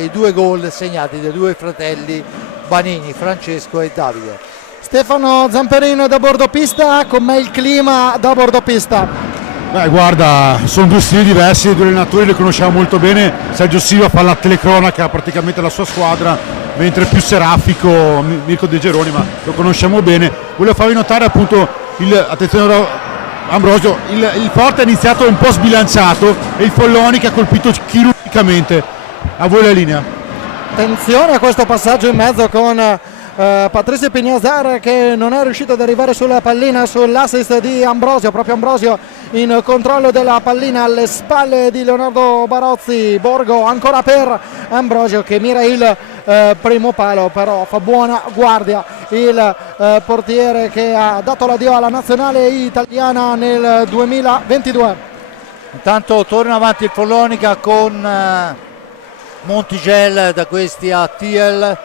i due gol segnati dai due fratelli Banini, Francesco e Davide. Stefano Zamperin da bordopista, com'è il clima da bordopista? Beh, guarda, sono due stili diversi, i due allenatori li conosciamo molto bene. Sergio Silva fa la telecronaca praticamente la sua squadra, mentre più serafico Mirko De Geroni, ma lo conosciamo bene. Volevo farvi notare appunto attenzione Ambrosio, il Forte è iniziato un po' sbilanciato e il Follonica ha colpito chirurgicamente. A voi la linea. Attenzione a questo passaggio in mezzo con Patrizio Ipignazar che non è riuscito ad arrivare sulla pallina, sull'assist di Ambrosio, proprio Ambrosio in controllo della pallina alle spalle di Leonardo Barozzi. Borgo ancora per Ambrosio che mira il primo palo, però fa buona guardia il portiere che ha dato l'addio alla nazionale italiana nel 2022. Intanto torna avanti il Follonica con Montigel, da questi a TL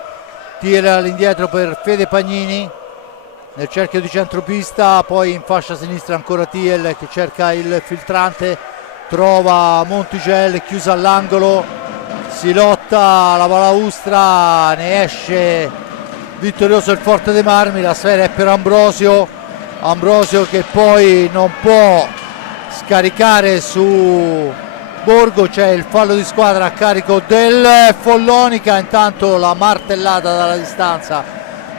all'indietro per Fede Pagnini nel cerchio di centropista, poi in fascia sinistra ancora TL che cerca il filtrante, trova Montigel chiusa all'angolo, si lotta la balaustra, ne esce vittorioso il Forte dei Marmi. La sfera è per Ambrosio che poi non può scaricare su Borgo, c'è il fallo di squadra a carico del Follonica. Intanto la martellata dalla distanza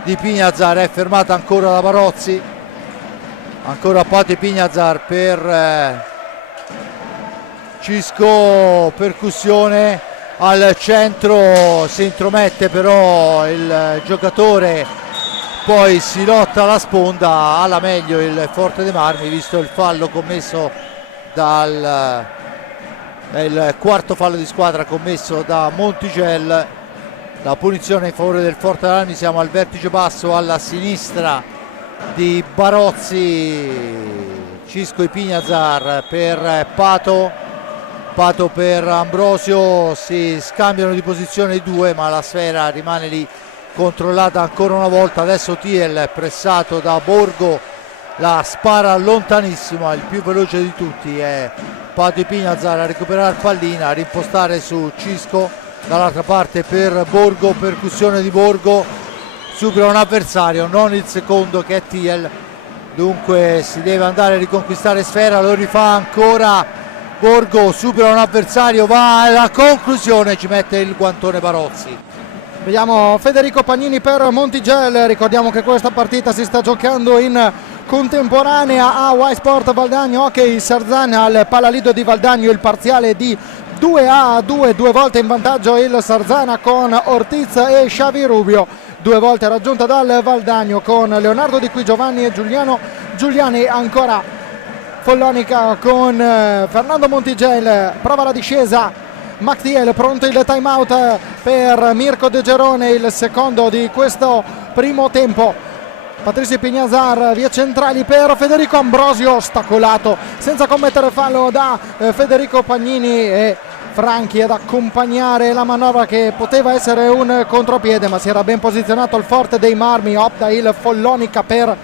di Ipignazar è fermata ancora da Barozzi, ancora Pato Ipignazar per Cisco, percussione al centro, si intromette però il giocatore, poi si lotta alla sponda, alla meglio il Forte dei Marmi visto il fallo commesso il quarto fallo di squadra commesso da Montigel. La punizione in favore del Forte dei Marmi, siamo al vertice basso alla sinistra di Barozzi, Cisco Ipignazar per Pato per Ambrosio, si scambiano di posizione i due ma la sfera rimane lì controllata ancora una volta. Adesso TL pressato da Borgo la spara lontanissimo, il più veloce di tutti è Pato Ipignazar a recuperare pallina, a rimpostare su Cisco, dall'altra parte per Borgo, percussione di Borgo, supera un avversario, non il secondo che è Thiel, dunque si deve andare a riconquistare sfera, lo rifà ancora Borgo, supera un avversario, va alla conclusione, ci mette il guantone Barozzi. Vediamo Federico Pagnini per Montigel, ricordiamo che questa partita si sta giocando in contemporanea a Y Sport Valdagno Hockey Sarzana al Palalido di Valdagno, il parziale di 2-2, 2 volte in vantaggio il Sarzana con Ortiz e Xavi Rubio, 2 volte raggiunta dal Valdagno con Leonardo Di Qui Giovanni e Giuliano Giuliani, ancora Follonica con Fernando Montigel, prova la discesa Mactiel, pronto il time out per Mirko De Gerone, il secondo di questo primo tempo. Patrizio Ipignazar, via centrali per Federico Ambrosio, ostacolato senza commettere fallo da Federico Pagnini e Franchi ad accompagnare la manovra che poteva essere un contropiede, ma si era ben posizionato il forte dei Marmi, opta il Follonica per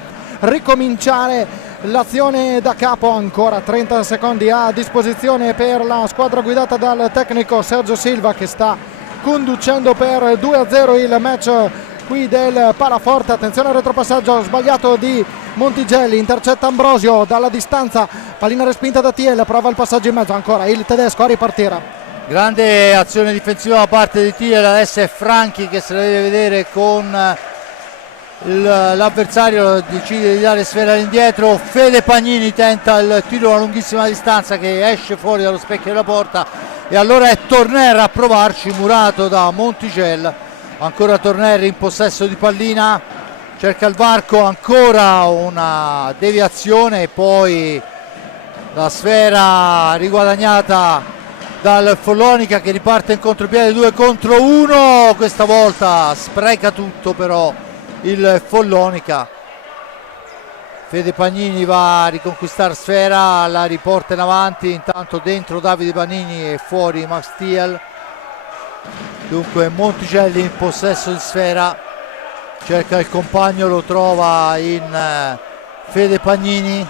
ricominciare l'azione da capo. Ancora 30 secondi a disposizione per la squadra guidata dal tecnico Sergio Silva, che sta conducendo per 2-0 il match qui del Palaforte. Attenzione al retropassaggio sbagliato di Montigelli, intercetta Ambrosio dalla distanza, pallina respinta da Thiel, prova il passaggio in mezzo, ancora il tedesco a ripartire. Grande azione difensiva da parte di Thiel, adesso è Franchi che se la deve vedere con l'avversario, decide di dare sfera all'indietro. Fede Pagnini tenta il tiro a lunghissima distanza che esce fuori dallo specchio della porta, e allora è Torner a provarci, murato da Montigel. Ancora Torner in possesso di pallina, cerca il varco, ancora una deviazione e poi la sfera riguadagnata dal Follonica che riparte in contropiede 2 contro 1, questa volta spreca tutto però il Follonica. Fede Pagnini va a riconquistare sfera, la riporta in avanti, intanto dentro Davide Pagnini e fuori Max Thiel. Dunque Monticelli in possesso di sfera, cerca il compagno, lo trova in Fede Pagnini,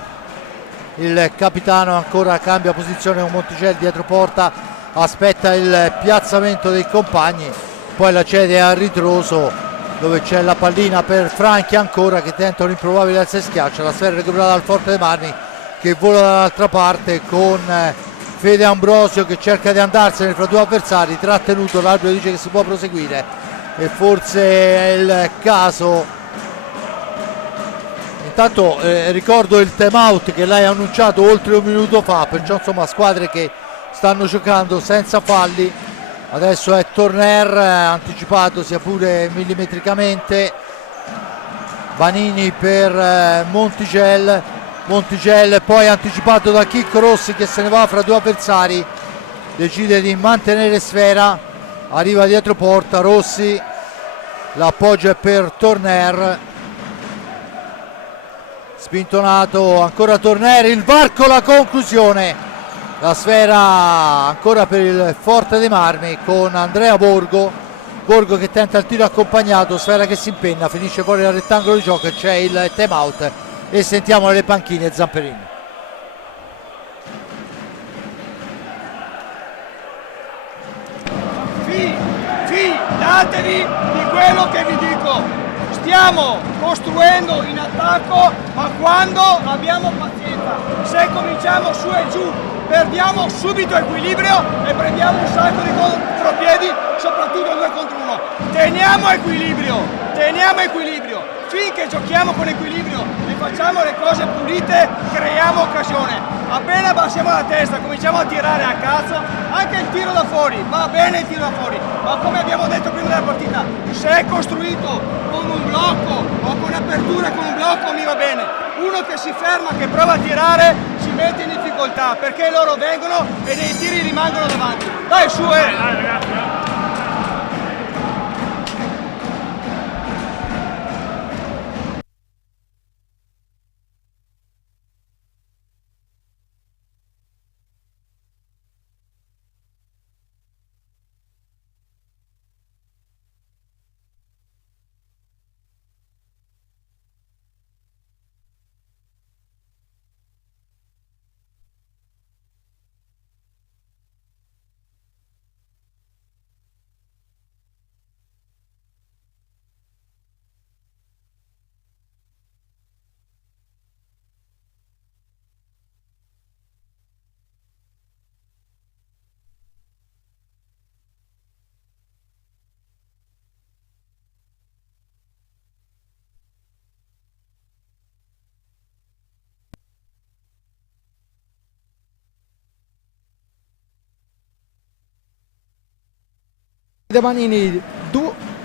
il capitano ancora cambia posizione con Monticelli dietro porta, aspetta il piazzamento dei compagni, poi la cede a ritroso dove c'è la pallina per Franchi ancora, che tenta un improbabile alza e schiaccia, la sfera recuperata dal Forte dei Marmi che vola dall'altra parte con Fede Ambrosio che cerca di andarsene fra due avversari, trattenuto, l'arbitro dice che si può proseguire e forse è il caso. Intanto ricordo il time out che lei ha annunciato oltre un minuto fa, perciò insomma squadre che stanno giocando senza falli. Adesso è Torner, anticipato sia pure millimetricamente. Vanini per Montigel, Montigel poi anticipato da Chicco Rossi che se ne va fra due avversari, decide di mantenere sfera, arriva dietro porta Rossi, l'appoggio è per Torner, spintonato ancora Torner, il varco, la conclusione, la sfera ancora per il Forte dei Marmi con Andrea Borgo, Borgo che tenta il tiro accompagnato, sfera che si impenna, finisce fuori dal rettangolo di gioco e c'è il time out e sentiamo le panchine Zamperini. Fidatevi di quello che vi dico, stiamo costruendo in attacco, ma quando abbiamo pazienza, se cominciamo su e giù perdiamo subito equilibrio e prendiamo un sacco di contropiedi, soprattutto 2 contro 1. Teniamo equilibrio, finché giochiamo con equilibrio e facciamo le cose pulite creiamo occasione. Appena abbassiamo la testa cominciamo a tirare a cazzo, anche il tiro da fuori, va bene il tiro da fuori, ma come abbiamo detto prima della partita, se è costruito con un blocco o con aperture con un blocco mi va bene, uno che si ferma, che prova a tirare si mette in difficoltà perché loro vengono e nei tiri rimangono davanti. Dai su dai ragazzi. De Banini,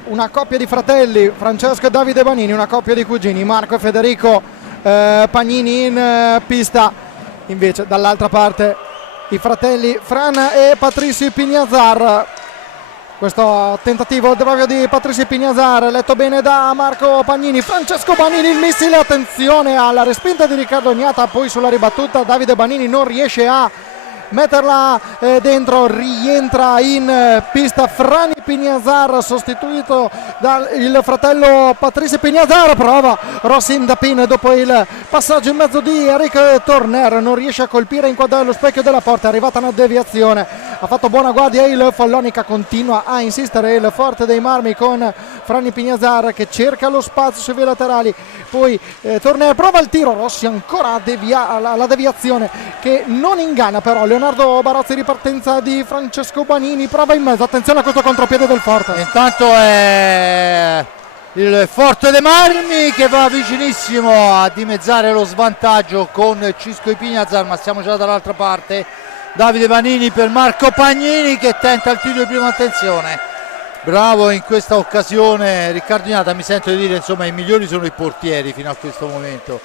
una coppia di fratelli, Francesco e Davide Banini, una coppia di cugini, Marco e Federico Pagnini in pista. Invece dall'altra parte i fratelli Fran e Patricio Pignazar. Questo tentativo proprio di Patricio Pignazar, letto bene da Marco Pagnini. Francesco Banini, il missile, attenzione alla respinta di Riccardo Gnata, poi sulla ribattuta Davide Banini non riesce a metterla dentro, rientra in pista Frani Pignazar, sostituito dal fratello Patricio Pignazar. Prova Rossin Dapin dopo il passaggio in mezzo di Eric Torner, non riesce a colpire, inquadrare lo specchio della porta, è arrivata una deviazione, ha fatto buona guardia il Follonica, continua a insistere il Forte dei Marmi con Frani Pignazar che cerca lo spazio sui laterali, poi Torner prova il tiro, Rossi ancora la deviazione che non inganna però Leonardo Barozzi, ripartenza di Francesco Banini, prova in mezzo, attenzione a questo contropiede del Forte. Intanto è il Forte dei Marmi che va vicinissimo a dimezzare lo svantaggio con Cisco Pignazar, ma siamo già dall'altra parte. Davide Banini per Marco Pagnini che tenta il tiro di prima, attenzione, bravo in questa occasione Riccardo Gnata. Mi sento di dire, insomma, i migliori sono i portieri fino a questo momento,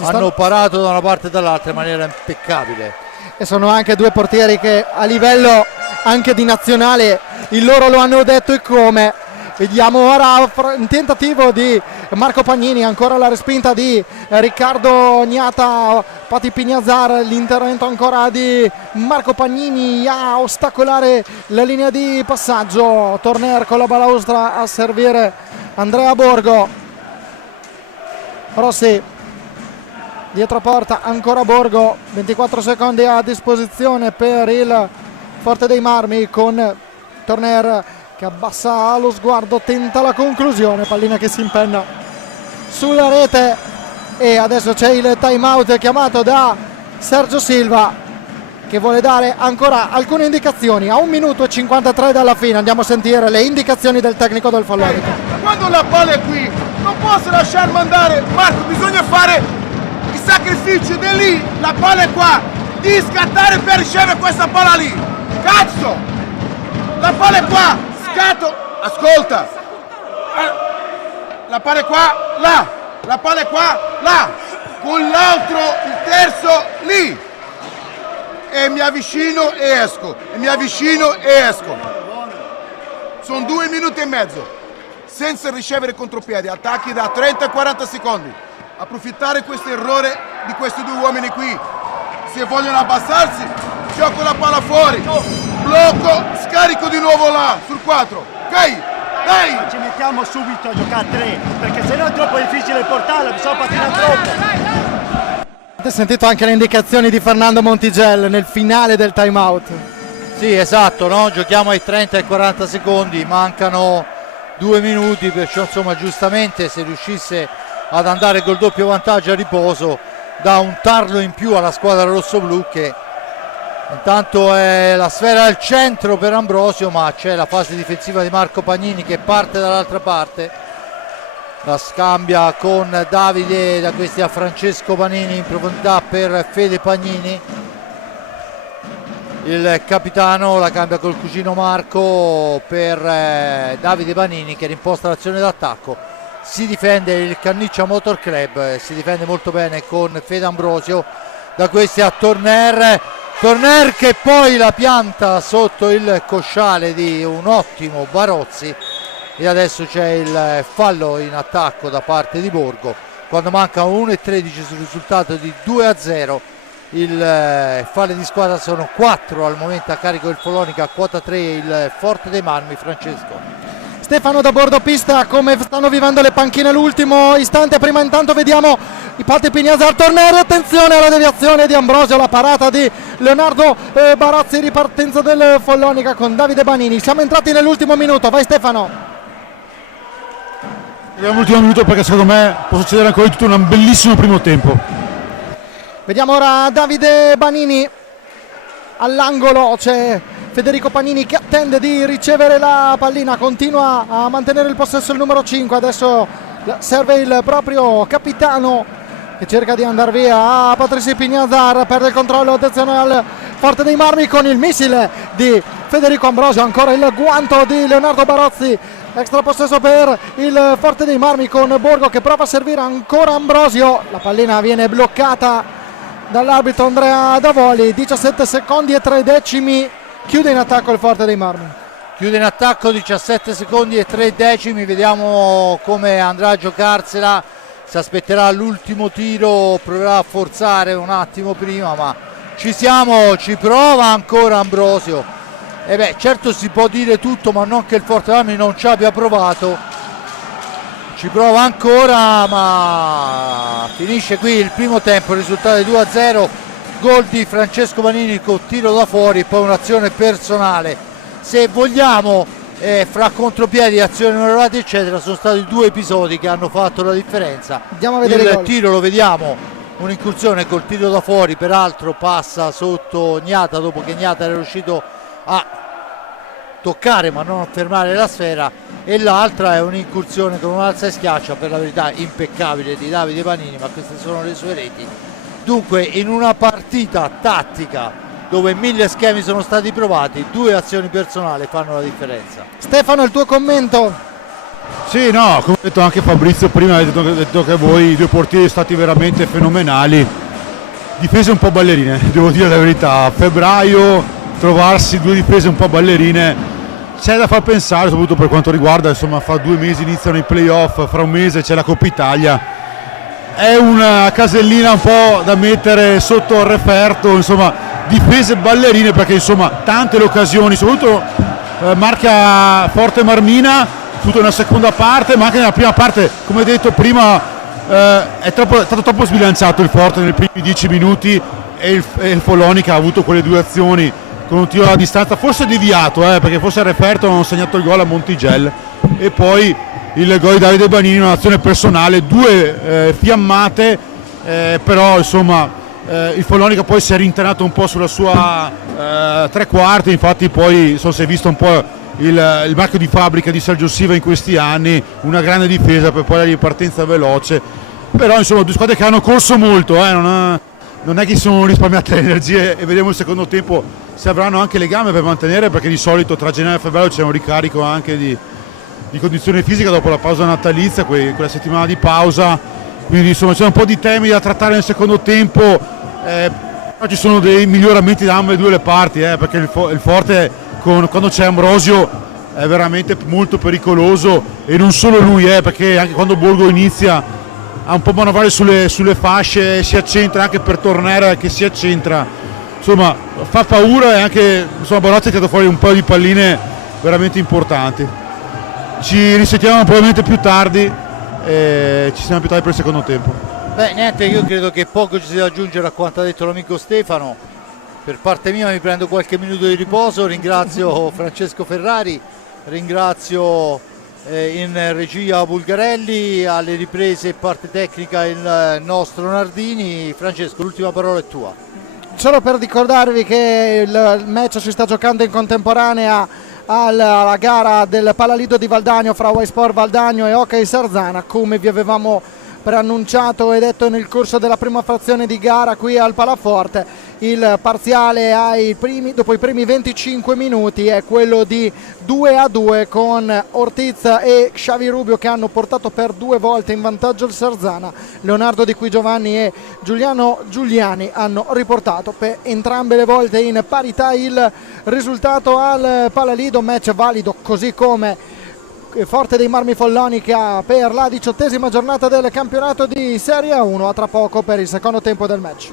hanno parato da una parte e dall'altra in maniera impeccabile. E sono anche due portieri che a livello anche di nazionale il loro lo hanno detto e come. Vediamo ora un tentativo di Marco Pagnini, ancora la respinta di Riccardo Gnata, Pati Pignazar, l'intervento ancora di Marco Pagnini a ostacolare la linea di passaggio, Torner con la balaustra a servire Andrea Borgo. Rossi dietro porta, ancora Borgo, 24 secondi a disposizione per il Forte dei Marmi con Torner che abbassa lo sguardo, tenta la conclusione, pallina che si impenna sulla rete e adesso c'è il time out chiamato da Sergio Silva che vuole dare ancora alcune indicazioni a 1 minuto e 53 dalla fine. Andiamo a sentire le indicazioni del tecnico del Follonica. Quando la palla è qui non posso lasciarmi andare, Marco, bisogna fare il sacrificio di lì, la palla è qua, di scattare per ricevere questa palla lì, cazzo, la palla è qua, scatto, ascolta, la palla è qua, là, la palla è qua, là, con l'altro, il terzo lì, e mi avvicino e esco, e mi avvicino e esco, sono 2 minuti e mezzo senza ricevere contropiedi, attacchi da 30 e 40 secondi. Approfittare questo errore di questi due uomini qui. Se vogliono abbassarsi, gioco la palla fuori, blocco, scarico di nuovo là, sul 4, ok? Dai! Ci mettiamo subito a giocare a 3, perché sennò è troppo difficile portarla, bisogna pattinare troppo. Avete sentito anche le indicazioni di Fernando Montigel nel finale del time out? Sì, esatto, no? Giochiamo ai 30 e 40 secondi, mancano 2 minuti, perciò insomma giustamente se riuscisse ad andare col doppio vantaggio a riposo da un tarlo in più alla squadra rossoblu, che intanto è la sfera al centro per Ambrosio, ma c'è la fase difensiva di Marco Pagnini che parte dall'altra parte, la scambia con Davide, da questi a Francesco Pagnini in profondità per Fede Pagnini, il capitano la cambia col cugino Marco per Davide Pagnini che rimposta l'azione d'attacco. Si difende il Canniccia Motor Club, si difende molto bene con Fede Ambrosio, da questi a Torner che poi la pianta sotto il cosciale di un ottimo Barozzi, e adesso c'è il fallo in attacco da parte di Borgo quando manca 1:13 sul risultato di 2-0. Il falli di squadra sono 4 al momento a carico del Follonica, quota 3 il Forte dei Marmi. Francesco. Stefano da bordo pista, come stanno vivendo le panchine l'ultimo istante. Prima intanto vediamo i Pati Pignazar, Tornero, attenzione alla deviazione di Ambrosio, la parata di Leonardo Barozzi, ripartenza del Follonica con Davide Banini. Siamo entrati nell'ultimo minuto, vai Stefano. Vediamo l'ultimo minuto perché secondo me può succedere ancora di tutto un bellissimo primo tempo. Vediamo ora Davide Banini all'angolo, c'è Federico Pagnini che attende di ricevere la pallina, continua a mantenere il possesso il numero 5, adesso serve il proprio capitano che cerca di andare via a Patricio Pignazar, perde il controllo, attenzione al Forte dei Marmi con il missile di Federico Ambrosio, ancora il guanto di Leonardo Barozzi, extra possesso per il Forte dei Marmi con Borgo che prova a servire ancora Ambrosio, la pallina viene bloccata dall'arbitro Andrea Davoli. 17 secondi e 3 decimi, chiude in attacco il Forte dei Marmi. Chiude in attacco, 17 secondi e 3 decimi, vediamo come andrà a giocarsela, si aspetterà l'ultimo tiro, proverà a forzare un attimo prima, ma ci siamo, ci prova ancora Ambrosio. E beh, certo si può dire tutto, ma non che il Forte Marmi non ci abbia provato. Ci prova ancora, ma finisce qui il primo tempo, il risultato è 2-0, gol di Francesco Vanini con tiro da fuori, poi un'azione personale. Se vogliamo, fra contropiedi, azioni onorate eccetera, sono stati due episodi che hanno fatto la differenza. Andiamo a vedere il tiro lo vediamo, un'incursione col tiro da fuori, peraltro passa sotto Gnata dopo che Gnata era riuscito a toccare ma non a fermare la sfera, e l'altra è un'incursione con un'alza e schiaccia, per la verità impeccabile, di Davide Vanini, ma queste sono le sue reti. Dunque in una partita tattica dove 1000 schemi sono stati provati, 2 azioni personali fanno la differenza. Stefano, il tuo commento? Sì, no, come ha detto anche Fabrizio prima, ha detto che voi, i due portieri, sono stati veramente fenomenali. Difese un po' ballerine, devo dire la verità. A febbraio trovarsi 2 difese un po' ballerine, c'è da far pensare, soprattutto per quanto riguarda, insomma, fra 2 mesi iniziano i playoff, fra un mese c'è la Coppa Italia. È una casellina un po' da mettere sotto il referto, insomma, difese ballerine, perché insomma tante le occasioni, soprattutto marca Forte Marmina, soprattutto nella seconda parte, ma anche nella prima parte, come detto prima, è stato troppo sbilanciato il Forte nei primi 10 minuti e il Follonica ha avuto quelle 2 azioni con un tiro alla distanza, forse deviato, perché forse il referto non ha segnato il gol a Montigel, e poi il gol di Davide Banini, un'azione personale, 2 fiammate, però insomma il Follonica poi si è rintenato un po' sulla sua tre quarti, infatti poi si è visto un po' il marchio di fabbrica di Sergio Siva in questi anni, una grande difesa per poi la ripartenza veloce, però insomma 2 squadre che hanno corso molto, non è che si sono risparmiate le energie, e vediamo il secondo tempo se avranno anche le gambe per mantenere, perché di solito tra gennaio e febbraio c'è un ricarico anche di condizione fisica dopo la pausa natalizia, quella settimana di pausa, quindi insomma c'è un po' di temi da trattare nel secondo tempo. Ci sono dei miglioramenti da ambe e 2 le parti, perché il Forte quando c'è Ambrosio è veramente molto pericoloso, e non solo lui, perché anche quando Borgo inizia a un po' manovrare sulle fasce, si accentra anche per Tornera che si accentra, insomma fa paura, e anche insomma Barozzi ha tirato fuori un po' di palline veramente importanti. Ci risentiamo probabilmente più tardi, ci siamo più tardi per il secondo tempo. Beh, niente, io credo che poco ci sia da aggiungere a quanto ha detto l'amico Stefano. Per parte mia mi prendo qualche minuto di riposo, ringrazio Francesco Ferrari, ringrazio in regia Bulgarelli, alle riprese e parte tecnica il nostro Nardini. Francesco, l'ultima parola è tua. Solo per ricordarvi che il match si sta giocando in contemporanea alla gara del Palalido di Valdagno fra Sport Valdagno e Hockey Sarzana, come vi avevamo preannunciato e detto nel corso della prima frazione di gara qui al Palaforte. Il parziale dopo i primi 25 minuti è quello di 2-2 con Ortiz e Xavi Rubio che hanno portato per 2 volte in vantaggio il Sarzana. Leonardo Di Qui Giovanni e Giuliano Giuliani hanno riportato per entrambe le volte in parità il risultato al Palalido, match valido così come Forte dei Marmi Follonica per la 18ª giornata del campionato di Serie 1. A tra poco per il secondo tempo del match.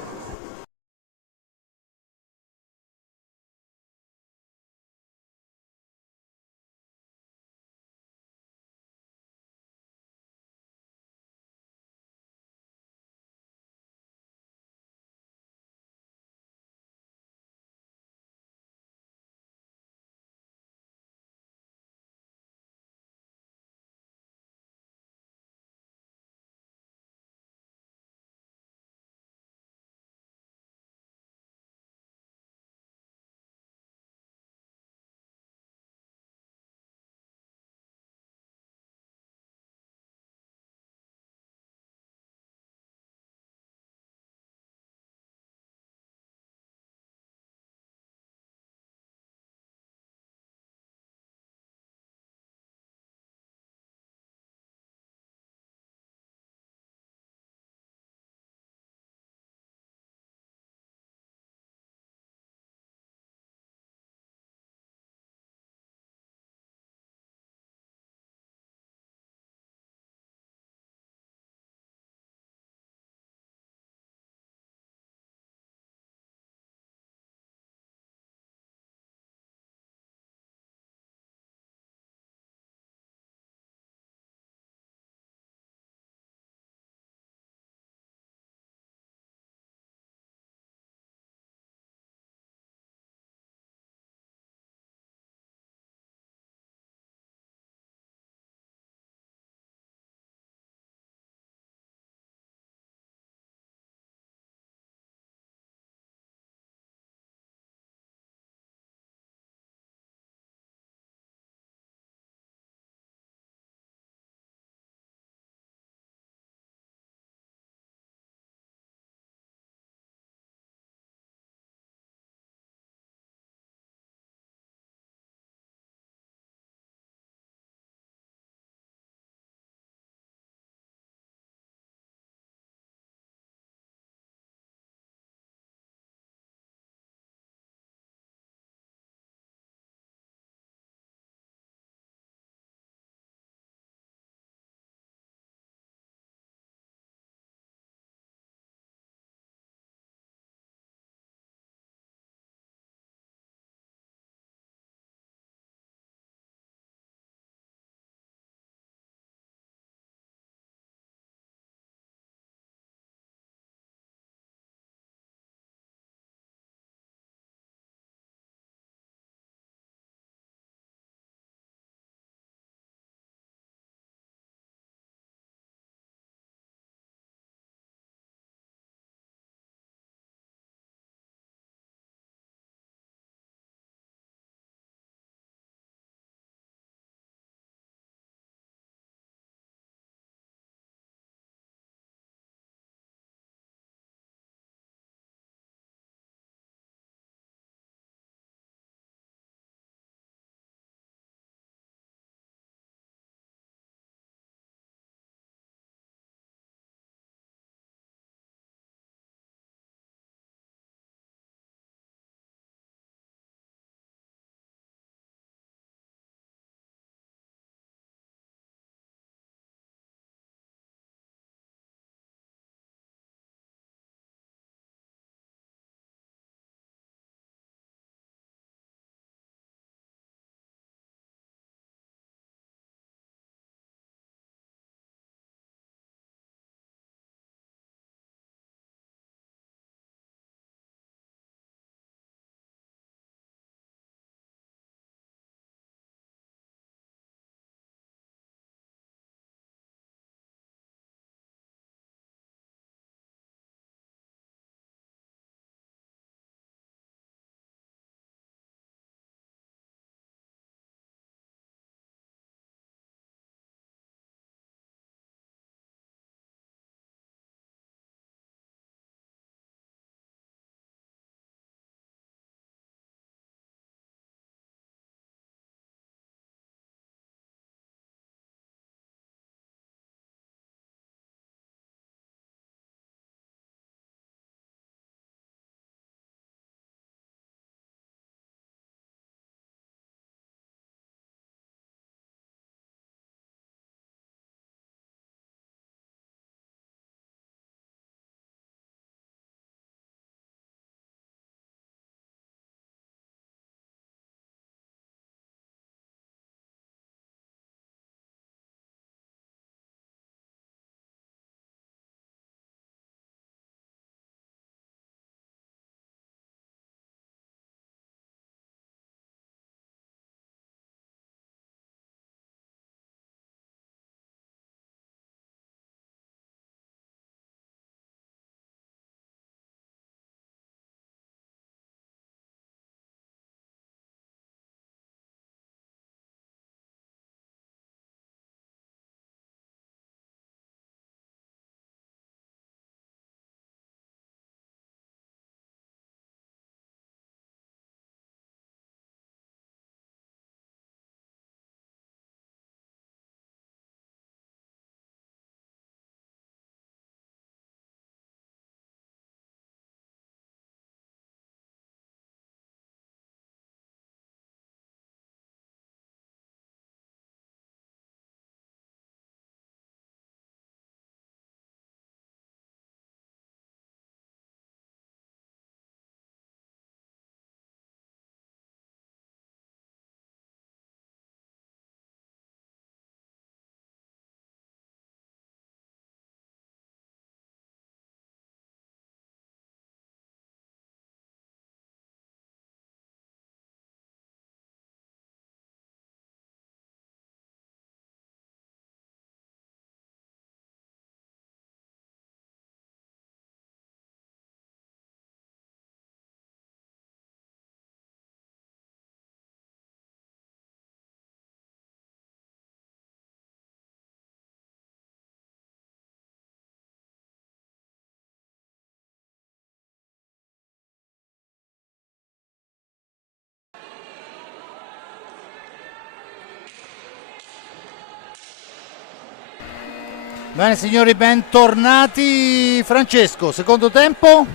Bene signori, bentornati. Francesco, secondo tempo?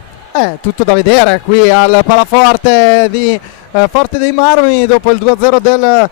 Tutto da vedere qui al Palaforte di Forte dei Marmi. Dopo il 2-0 del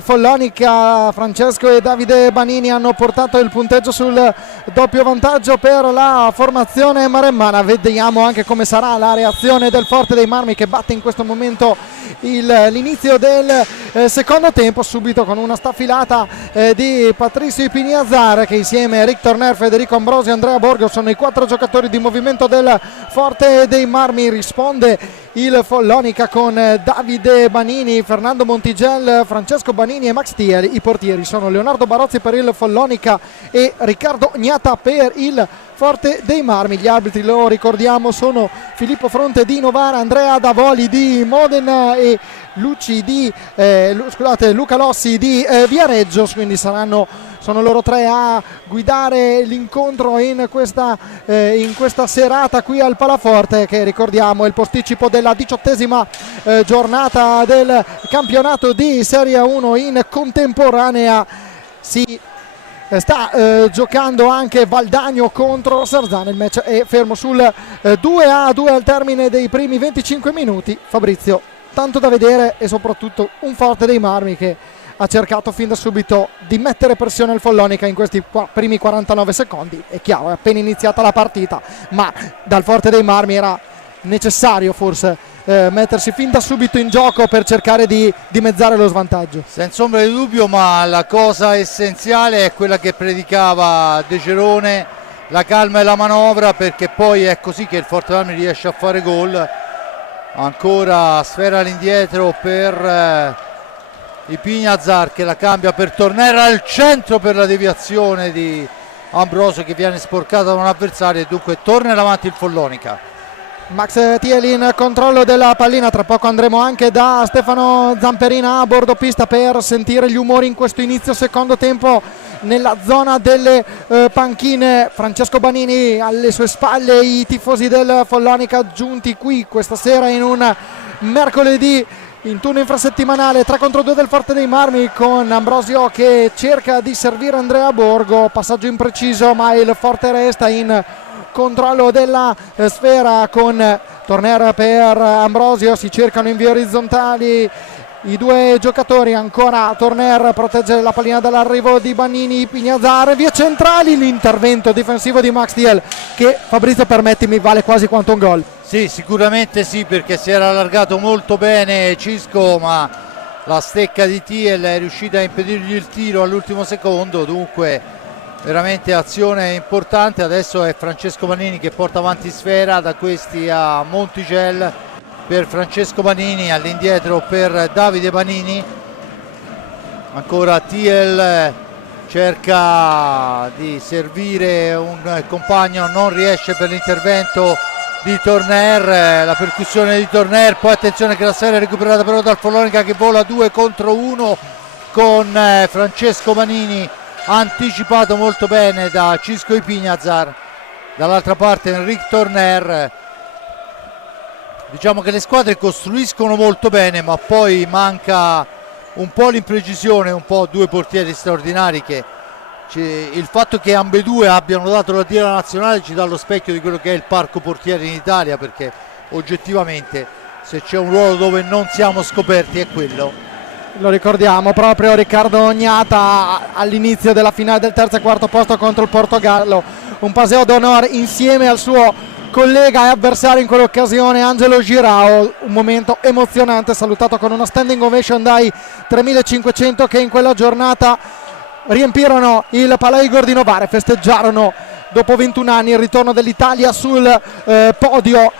Follonica, Francesco e Davide Banini hanno portato il punteggio sul doppio vantaggio per la formazione maremmana. Vediamo anche come sarà la reazione del Forte dei Marmi, che batte in questo momento l'inizio del secondo tempo, subito con una staffilata di Patrizio Ipiniazar, che insieme a Rick Torner, Federico Ambrosio e Andrea Borgo sono i 4 giocatori di movimento del Forte dei Marmi. Risponde il Follonica con Davide Banini, Fernando Montigel, Francesco Banini e Max Thiel. I portieri sono Leonardo Barozzi per il Follonica e Riccardo Gnata per il Forte dei Marmi. Gli arbitri, lo ricordiamo, sono Filippo Fronte di Novara, Andrea Davoli di Modena e Luca Lossi di Viareggio, quindi sono loro tre a guidare l'incontro in questa serata qui al Palaforte, che ricordiamo è il posticipo della 18ª giornata del campionato di Serie 1. In contemporanea si sta giocando anche Valdagno contro Sarzana. Il match è fermo sul 2-2 al termine dei primi 25 minuti. Fabrizio, tanto da vedere e soprattutto un Forte dei Marmi che ha cercato fin da subito di mettere pressione al Follonica in questi primi 49 secondi. È chiaro, è appena iniziata la partita, ma dal Forte dei Marmi era necessario forse mettersi fin da subito in gioco per cercare di dimezzare lo svantaggio. Senza ombra di dubbio, ma la cosa essenziale è quella che predicava De Cerone, la calma e la manovra, perché poi è così che il Forte dei Marmi riesce a fare gol. Ancora sfera all'indietro per Ipiniazar, che la cambia per Torner al centro per la deviazione di Ambrosio, che viene sporcata da un avversario, e dunque torna avanti il Follonica. Max Thiel in controllo della pallina. Tra poco andremo anche da Stefano Zamperina a bordo pista per sentire gli umori in questo inizio secondo tempo nella zona delle panchine. Francesco Banini alle sue spalle, i tifosi del Follonica giunti qui questa sera in un mercoledì in turno infrasettimanale. 3 contro 2 del Forte dei Marmi, con Ambrosio che cerca di servire Andrea Borgo, passaggio impreciso, ma il Forte resta in controllo della sfera con Torner per Ambrosio. Si cercano in vie orizzontali i due giocatori, ancora Torner protegge la pallina dall'arrivo di Banini. Ipiniazar, vie centrali, l'intervento difensivo di Max Thiel che, Fabrizio, permettimi, vale quasi quanto un gol. Sì, sicuramente sì, perché si era allargato molto bene Cisco, ma la stecca di Thiel è riuscita a impedirgli il tiro all'ultimo secondo. Dunque veramente azione importante. Adesso è Francesco Banini che porta avanti sfera da questi a Montigel per Francesco Banini, all'indietro per Davide Banini. Ancora Thiel cerca di servire un compagno, non riesce per l'intervento di Torner, la percussione di Torner. Poi attenzione che la sfera è recuperata però dal Follonica, che vola 2 contro 1 con Francesco Banini, anticipato molto bene da Cisco Ipiniazar. Dall'altra parte Enric Torner. Diciamo che le squadre costruiscono molto bene, ma poi manca un po' l'imprecisione, un po' due portieri straordinari, che il fatto che ambedue abbiano dato la tira nazionale ci dà lo specchio di quello che è il parco portieri in Italia, perché oggettivamente se c'è un ruolo dove non siamo scoperti è quello. Lo ricordiamo, proprio Riccardo Gnata all'inizio della finale del terzo e quarto posto contro il Portogallo, un paseo d'onore insieme al suo collega e avversario in quell'occasione Angelo Girao. Un momento emozionante, salutato con una standing ovation dai 3500 che in quella giornata riempirono il Palais Igor di Novara e festeggiarono dopo 21 anni il ritorno dell'Italia sul podio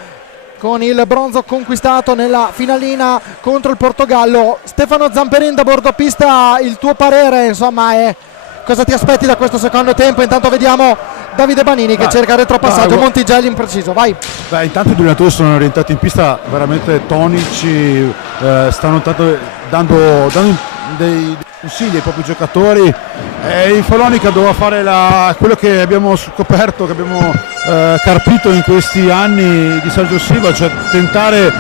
con il bronzo conquistato nella finalina contro il Portogallo. Stefano Zamperin da bordo pista, il tuo parere, insomma, cosa ti aspetti da questo secondo tempo? Intanto vediamo Davide Banini che cerca il retropassaggio, Montigelli impreciso, vai. Intanto i due allenatori sono orientati in pista veramente tonici, stanno dando dei consigli ai propri giocatori. Il Follonica doveva fare quello che abbiamo scoperto, che abbiamo carpito in questi anni di Sergio Silva, cioè tentare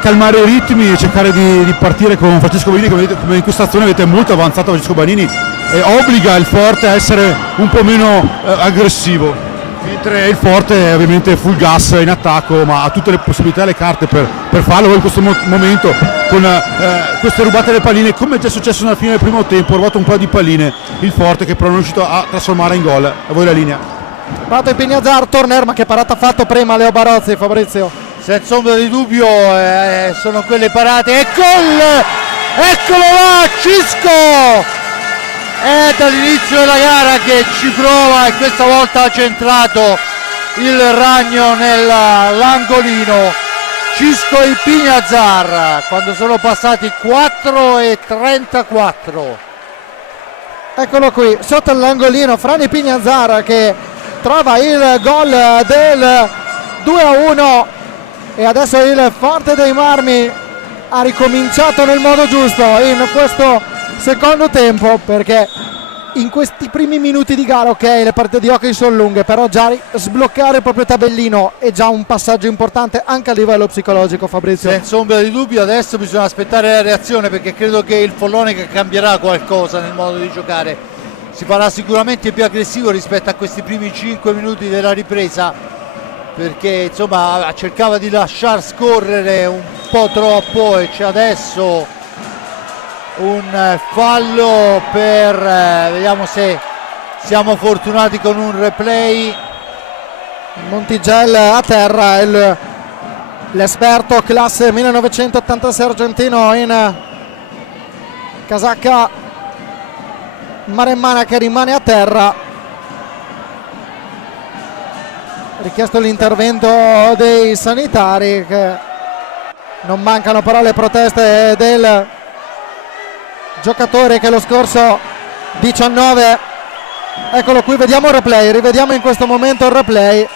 calmare i ritmi e cercare di partire con Francesco Banini, come in questa azione avete molto avanzato Francesco Banini e obbliga il Forte a essere un po' meno aggressivo, mentre il Forte è ovviamente full gas in attacco, ma ha tutte le possibilità e le carte per farlo. In questo momento con queste rubate le palline, come è già successo nella fine del primo tempo, ha rubato un po' di palline il Forte, che però non è riuscito a trasformare in gol. A voi la linea. Parato Pignazzar, Torner, ma che parata ha fatto prima Leo Barozzi, Fabrizio? Senza ombra di dubbio sono quelle parate e gol! Eccolo là, Cisco! È dall'inizio della gara che ci prova e questa volta ha centrato il ragno nell'angolino. Cisco e Pignazzar quando sono passati 4:34. Eccolo qui, sotto l'angolino Frani Pignazzar che trova il gol del 2-1 e adesso il Forte dei Marmi ha ricominciato nel modo giusto in questo secondo tempo, perché in questi primi minuti di gara, ok, le partite di hockey sono lunghe, però già sbloccare il proprio tabellino è già un passaggio importante anche a livello psicologico, Fabrizio. Senza ombra di dubbio adesso bisogna aspettare la reazione, perché credo che il Follonica cambierà qualcosa nel modo di giocare. Si farà sicuramente più aggressivo rispetto a questi primi 5 minuti della ripresa, perché insomma cercava di lasciar scorrere un po' troppo e c'è adesso un fallo per vediamo se siamo fortunati con un replay. Montigel a terra, l'esperto classe 1986 argentino in casacca maremmana, che rimane a terra. Richiesto l'intervento dei sanitari, che non mancano però le proteste del giocatore che lo scorso 19, eccolo qui, vediamo il replay, rivediamo in questo momento il replay.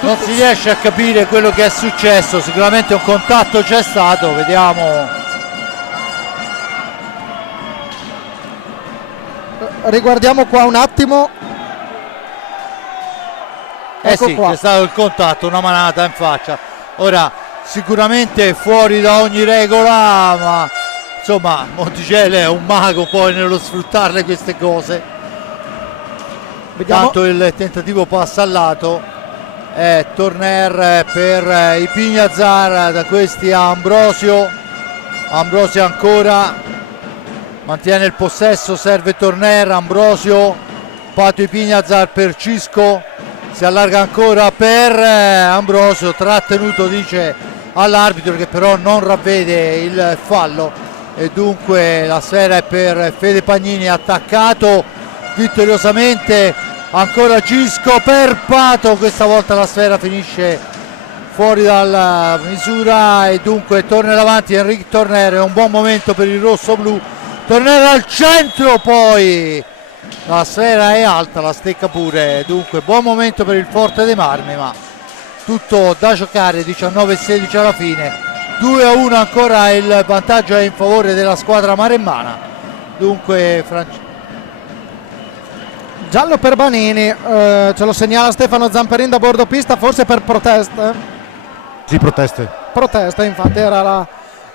Non si riesce a capire quello che è successo, sicuramente un contatto c'è stato, vediamo. Riguardiamo qua un attimo. Ecco Sì, qua. c'è stato il contatto, una manata in faccia. Ora sicuramente fuori da ogni regola, ma insomma Monticelli è un mago poi nello sfruttarle queste cose. Vediamo. Tanto il tentativo passa al lato, è Torner per i Pignazzar, da questi a Ambrosio ancora mantiene il possesso, serve Torner, Ambrosio, Pato Pignazzar per Cisco, si allarga ancora per Ambrosio, trattenuto dice all'arbitro, che però non ravvede il fallo, e dunque la sfera è per Fede Pagnini, attaccato vittoriosamente ancora Cisco per Pato, questa volta la sfera finisce fuori dalla misura e dunque torna avanti Enrique Torner. È un buon momento per il rosso-blu, Torner al centro, poi la sfera è alta, la stecca pure, dunque buon momento per il Forte dei Marmi, ma tutto da giocare, 19-16 alla fine, 2-1 ancora, il vantaggio è in favore della squadra maremmana. Dunque Giallo per Banini, ce lo segnala Stefano Zamperin da bordo pista, forse per proteste. Sì, proteste. Protesta, infatti era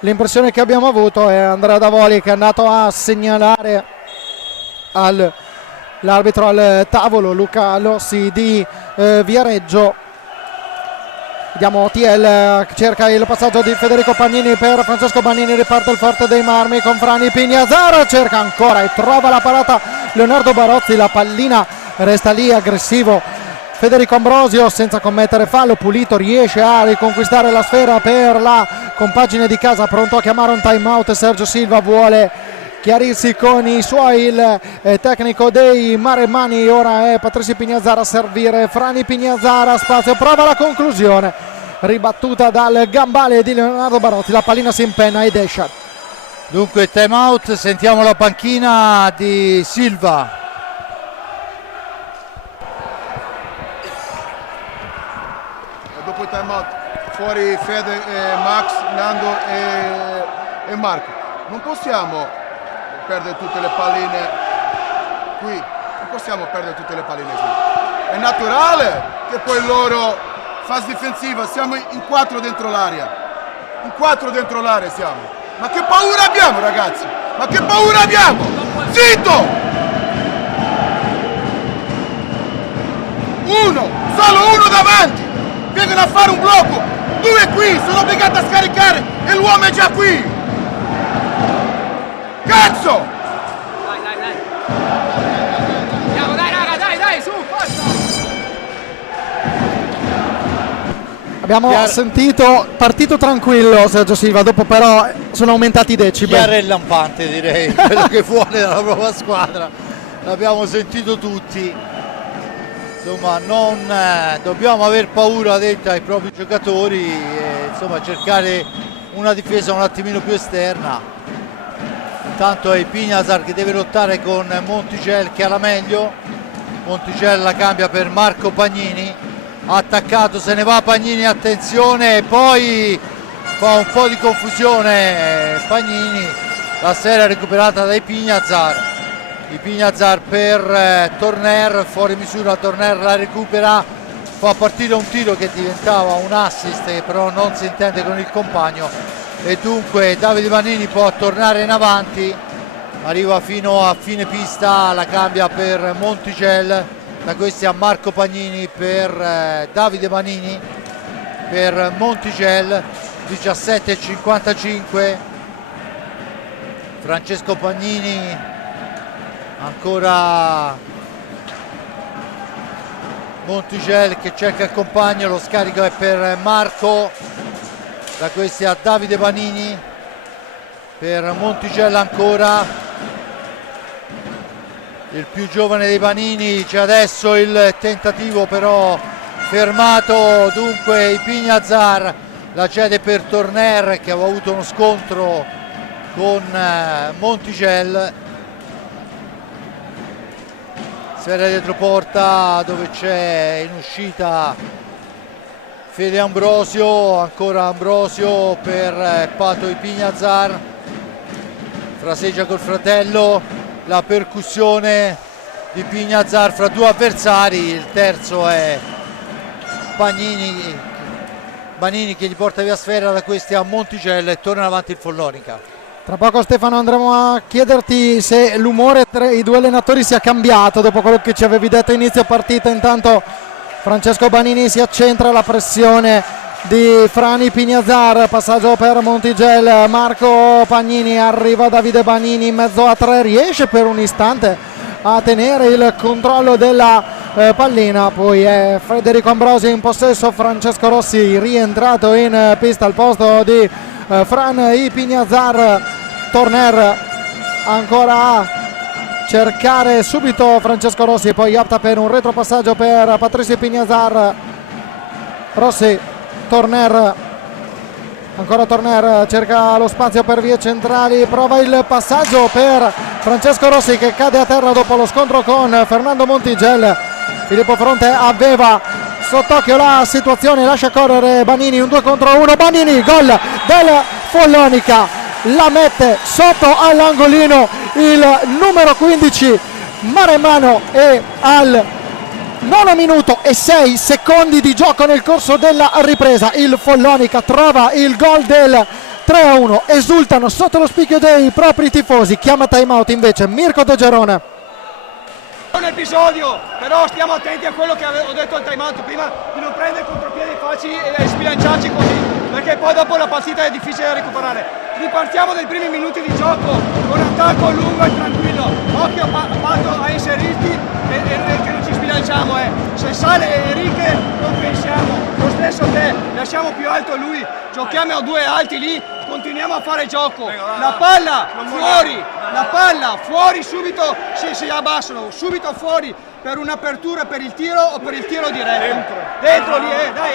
l'impressione che abbiamo avuto, è Andrea Davoli che è andato a segnalare l'arbitro al tavolo, Luca Lossi di Viareggio. Vediamo TL, cerca il passaggio di Federico Pagnini per Francesco Banini, riparte il Forte dei Marmi con Frani Pignazzar, cerca ancora e trova la parata Leonardo Barozzi, la pallina resta lì, aggressivo Federico Ambrosio senza commettere fallo, pulito, riesce a riconquistare la sfera per la compagine di casa, pronto a chiamare un time out. Sergio Silva vuole chiarirsi con i suoi, il tecnico dei maremmani, ora è Patrizio Pignazzar a servire, Frani Pignazzar a spazio, prova la conclusione, ribattuta dal gambale di Leonardo Barozzi, la pallina si impenna ed esce. Dunque time out, sentiamo la panchina di Silva. Dopo il time out fuori Fede, Max, Nando e Marco. Non possiamo perdere tutte le palline qui, non possiamo perdere tutte le palline qui. È naturale che poi loro fase difensiva, siamo in 4 dentro l'area. In 4 dentro l'area siamo. Ma che paura abbiamo, ragazzi? Ma che paura abbiamo? Zitto! Solo uno davanti! Vengono a fare un blocco! 2 qui, sono obbligato a scaricare e l'uomo è già qui! Cazzo! Andiamo, dai raga, dai, su, forza! Abbiamo sentito, partito tranquillo Sergio Silva, dopo però sono aumentati i decibel. Chiaro e lampante, direi, quello che vuole dalla propria squadra. L'abbiamo sentito tutti. Insomma, non dobbiamo aver paura dentro ai propri giocatori e insomma cercare una difesa un attimino più esterna. Intanto è Pignazar che deve lottare con Monticelli che ha la meglio. Monticelli la cambia per Marco Pagnini, attaccato, se ne va Pagnini, attenzione, e poi fa un po' di confusione Pagnini, la serie recuperata dai Pignazar. Di Pignazar per Torner, fuori misura, Torner la recupera, fa partire un tiro che diventava un assist che però non si intende con il compagno e dunque Davide Vanini può tornare in avanti, arriva fino a fine pista, la cambia per Monticelli, da questi a Marco Pagnini per Davide Vanini per Monticelli, 17:55, Francesco Pagnini, ancora Monticelli che cerca il compagno, lo scarico è per Marco, da questi a Davide Vanini per Monticelli, ancora il più giovane dei Vanini, c'è adesso il tentativo però fermato, dunque i Pignazar la cede per Torner che aveva avuto uno scontro con Monticelli. Sfera dietro porta dove c'è in uscita Fede Ambrosio, ancora Ambrosio per Pato Pignazar, fraseggia col fratello, la percussione di Pignazar fra due avversari, il terzo è Banini che gli porta via sfera, da questi a Monticelli e torna avanti il Follonica. Tra poco Stefano andremo a chiederti se l'umore tra i due allenatori sia cambiato dopo quello che ci avevi detto a inizio partita. Intanto Francesco Banini si accentra, la pressione di Frani Pignazar, passaggio per Monticelli, Marco Pagnini, arriva Davide Banini in mezzo a 3, riesce per un istante a tenere il controllo della pallina, poi è Federico Ambrosio in possesso, Francesco Rossi rientrato in pista al posto di Fran Pignazar. Torner ancora a cercare subito Francesco Rossi, poi opta per un retropassaggio per Patrizio Pignazar. Rossi, Torner, ancora Torner, cerca lo spazio per vie centrali, prova il passaggio per Francesco Rossi che cade a terra dopo lo scontro con Fernando Monticelli. Filippo Fronte aveva sott'occhio la situazione, lascia correre Banini, un 2 contro 1, Banini, gol del Follonica, la mette sotto all'angolino il numero 15 Maremmano, e al 9 minuto e 6 secondi di gioco nel corso della ripresa il Follonica trova il gol del 3-1, esultano sotto lo spicchio dei propri tifosi. Chiama time out invece Mirko De Gerone. Un episodio, però stiamo attenti a quello che avevo detto al time out prima, di non prendere contropiedi facili e sbilanciarci così, perché poi dopo la partita è difficile da recuperare. Ripartiamo dai primi minuti di gioco con attacco lungo e tranquillo, occhio a Pato a inserirti e che non ci sbilanciamo, se sale Enrique non pensiamo, lo stesso te, lasciamo più alto lui, giochiamo a due alti lì, continuiamo a fare gioco, la palla fuori subito, si abbassano, subito fuori per un'apertura per il tiro o per il tiro diretto, dentro lì, dai.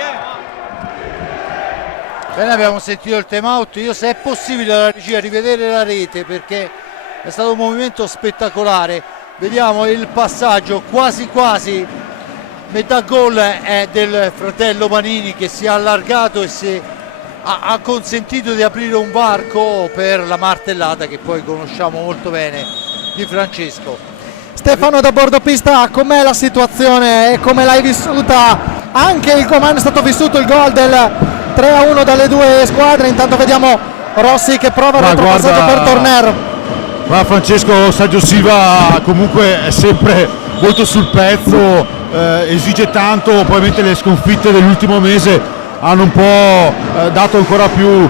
Bene, abbiamo sentito il time out, io se è possibile alla regia rivedere la rete perché è stato un movimento spettacolare, vediamo il passaggio quasi metà gol è del fratello Banini che si è allargato e ha consentito di aprire un varco per la martellata che poi conosciamo molto bene di Francesco. Stefano da bordo pista, com'è la situazione e come l'hai vissuta anche il comando è stato vissuto il gol del 3-1 dalle due squadre. Intanto vediamo Rossi che prova il retropassaggio per Torner. Ma Francesco Sergio Silva comunque è sempre molto sul pezzo, esige tanto, probabilmente le sconfitte dell'ultimo mese hanno un po' dato ancora più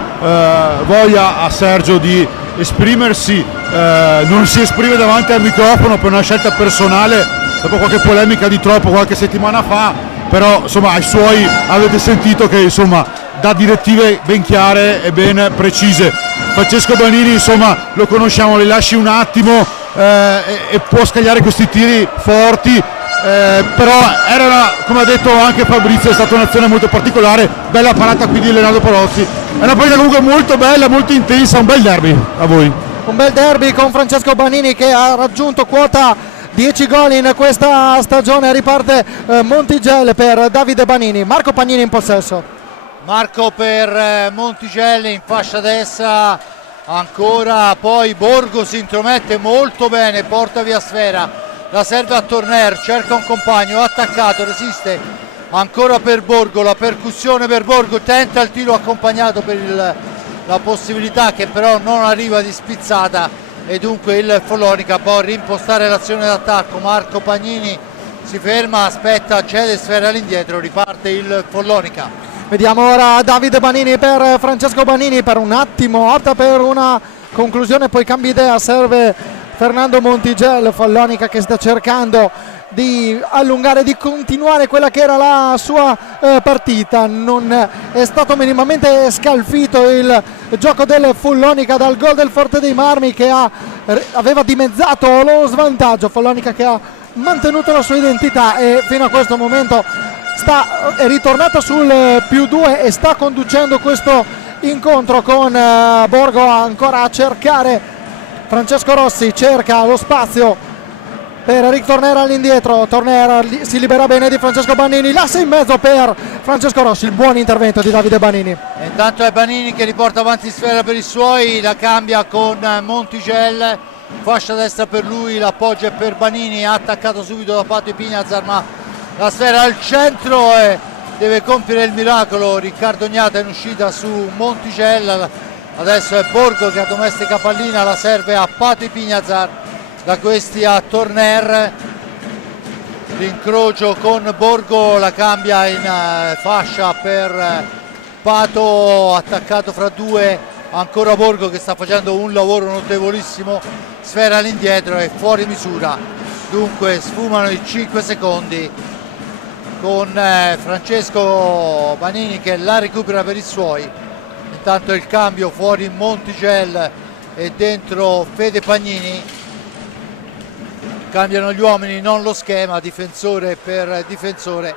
voglia a Sergio di esprimersi, non si esprime davanti al microfono per una scelta personale dopo qualche polemica di troppo qualche settimana fa, però insomma ai suoi avete sentito che insomma dà direttive ben chiare e ben precise. Francesco Banini insomma lo conosciamo, li lasci un attimo e può scagliare questi tiri forti, però era, come ha detto anche Fabrizio, è stata un'azione molto particolare, bella parata qui di Leonardo Palozzi, è una partita comunque molto bella, molto intensa, un bel derby a voi. Un bel derby con Francesco Banini che ha raggiunto quota 10 gol in questa stagione. Riparte Montigel per Davide Banini. Marco Pagnini in possesso. Marco per Montigel in fascia destra, ancora poi Borgo si intromette molto bene, porta via sfera, la serve a Torner, cerca un compagno, attaccato, resiste ancora per Borgo, la percussione per Borgo, tenta il tiro accompagnato per la possibilità che però non arriva di spizzata e dunque il Follonica può rimpostare l'azione d'attacco. Marco Pagnini si ferma, aspetta, cede sfera all'indietro, riparte il Follonica. Vediamo ora Davide Banini per Francesco Banini, per un attimo opta per una conclusione, poi cambia idea, serve Fernando Montigel. Follonica che sta cercando di allungare, di continuare quella che era la sua partita. Non è stato minimamente scalfito il gioco del Follonica dal gol del Forte dei Marmi che aveva dimezzato lo svantaggio. Follonica che ha mantenuto la sua identità e fino a questo momento è ritornata sul +2 e sta conducendo questo incontro con Borgo ancora a cercare. Francesco Rossi cerca lo spazio per Eric Torner all'indietro, Torner si libera bene di Francesco Banini, l'asse in mezzo per Francesco Rossi, il buon intervento di Davide Banini. E intanto è Banini che riporta avanti sfera per i suoi, la cambia con Montigel, fascia destra per lui, l'appoggio è per Banini, ha attaccato subito da Pato Ipignazar ma la sfera al centro e deve compiere il miracolo Riccardo Gnata in uscita su Montigel. Adesso è Borgo che addomestica pallina, la serve a Pato Ipignazar, da questi a Torner, l'incrocio con Borgo, la cambia in fascia per Pato, attaccato fra due, ancora Borgo che sta facendo un lavoro notevolissimo, sfera all'indietro e fuori misura, dunque sfumano i 5 secondi con Francesco Banini che la recupera per i suoi. Intanto il cambio, fuori Montigel e dentro Fede Pagnini, cambiano gli uomini non lo schema, difensore per difensore,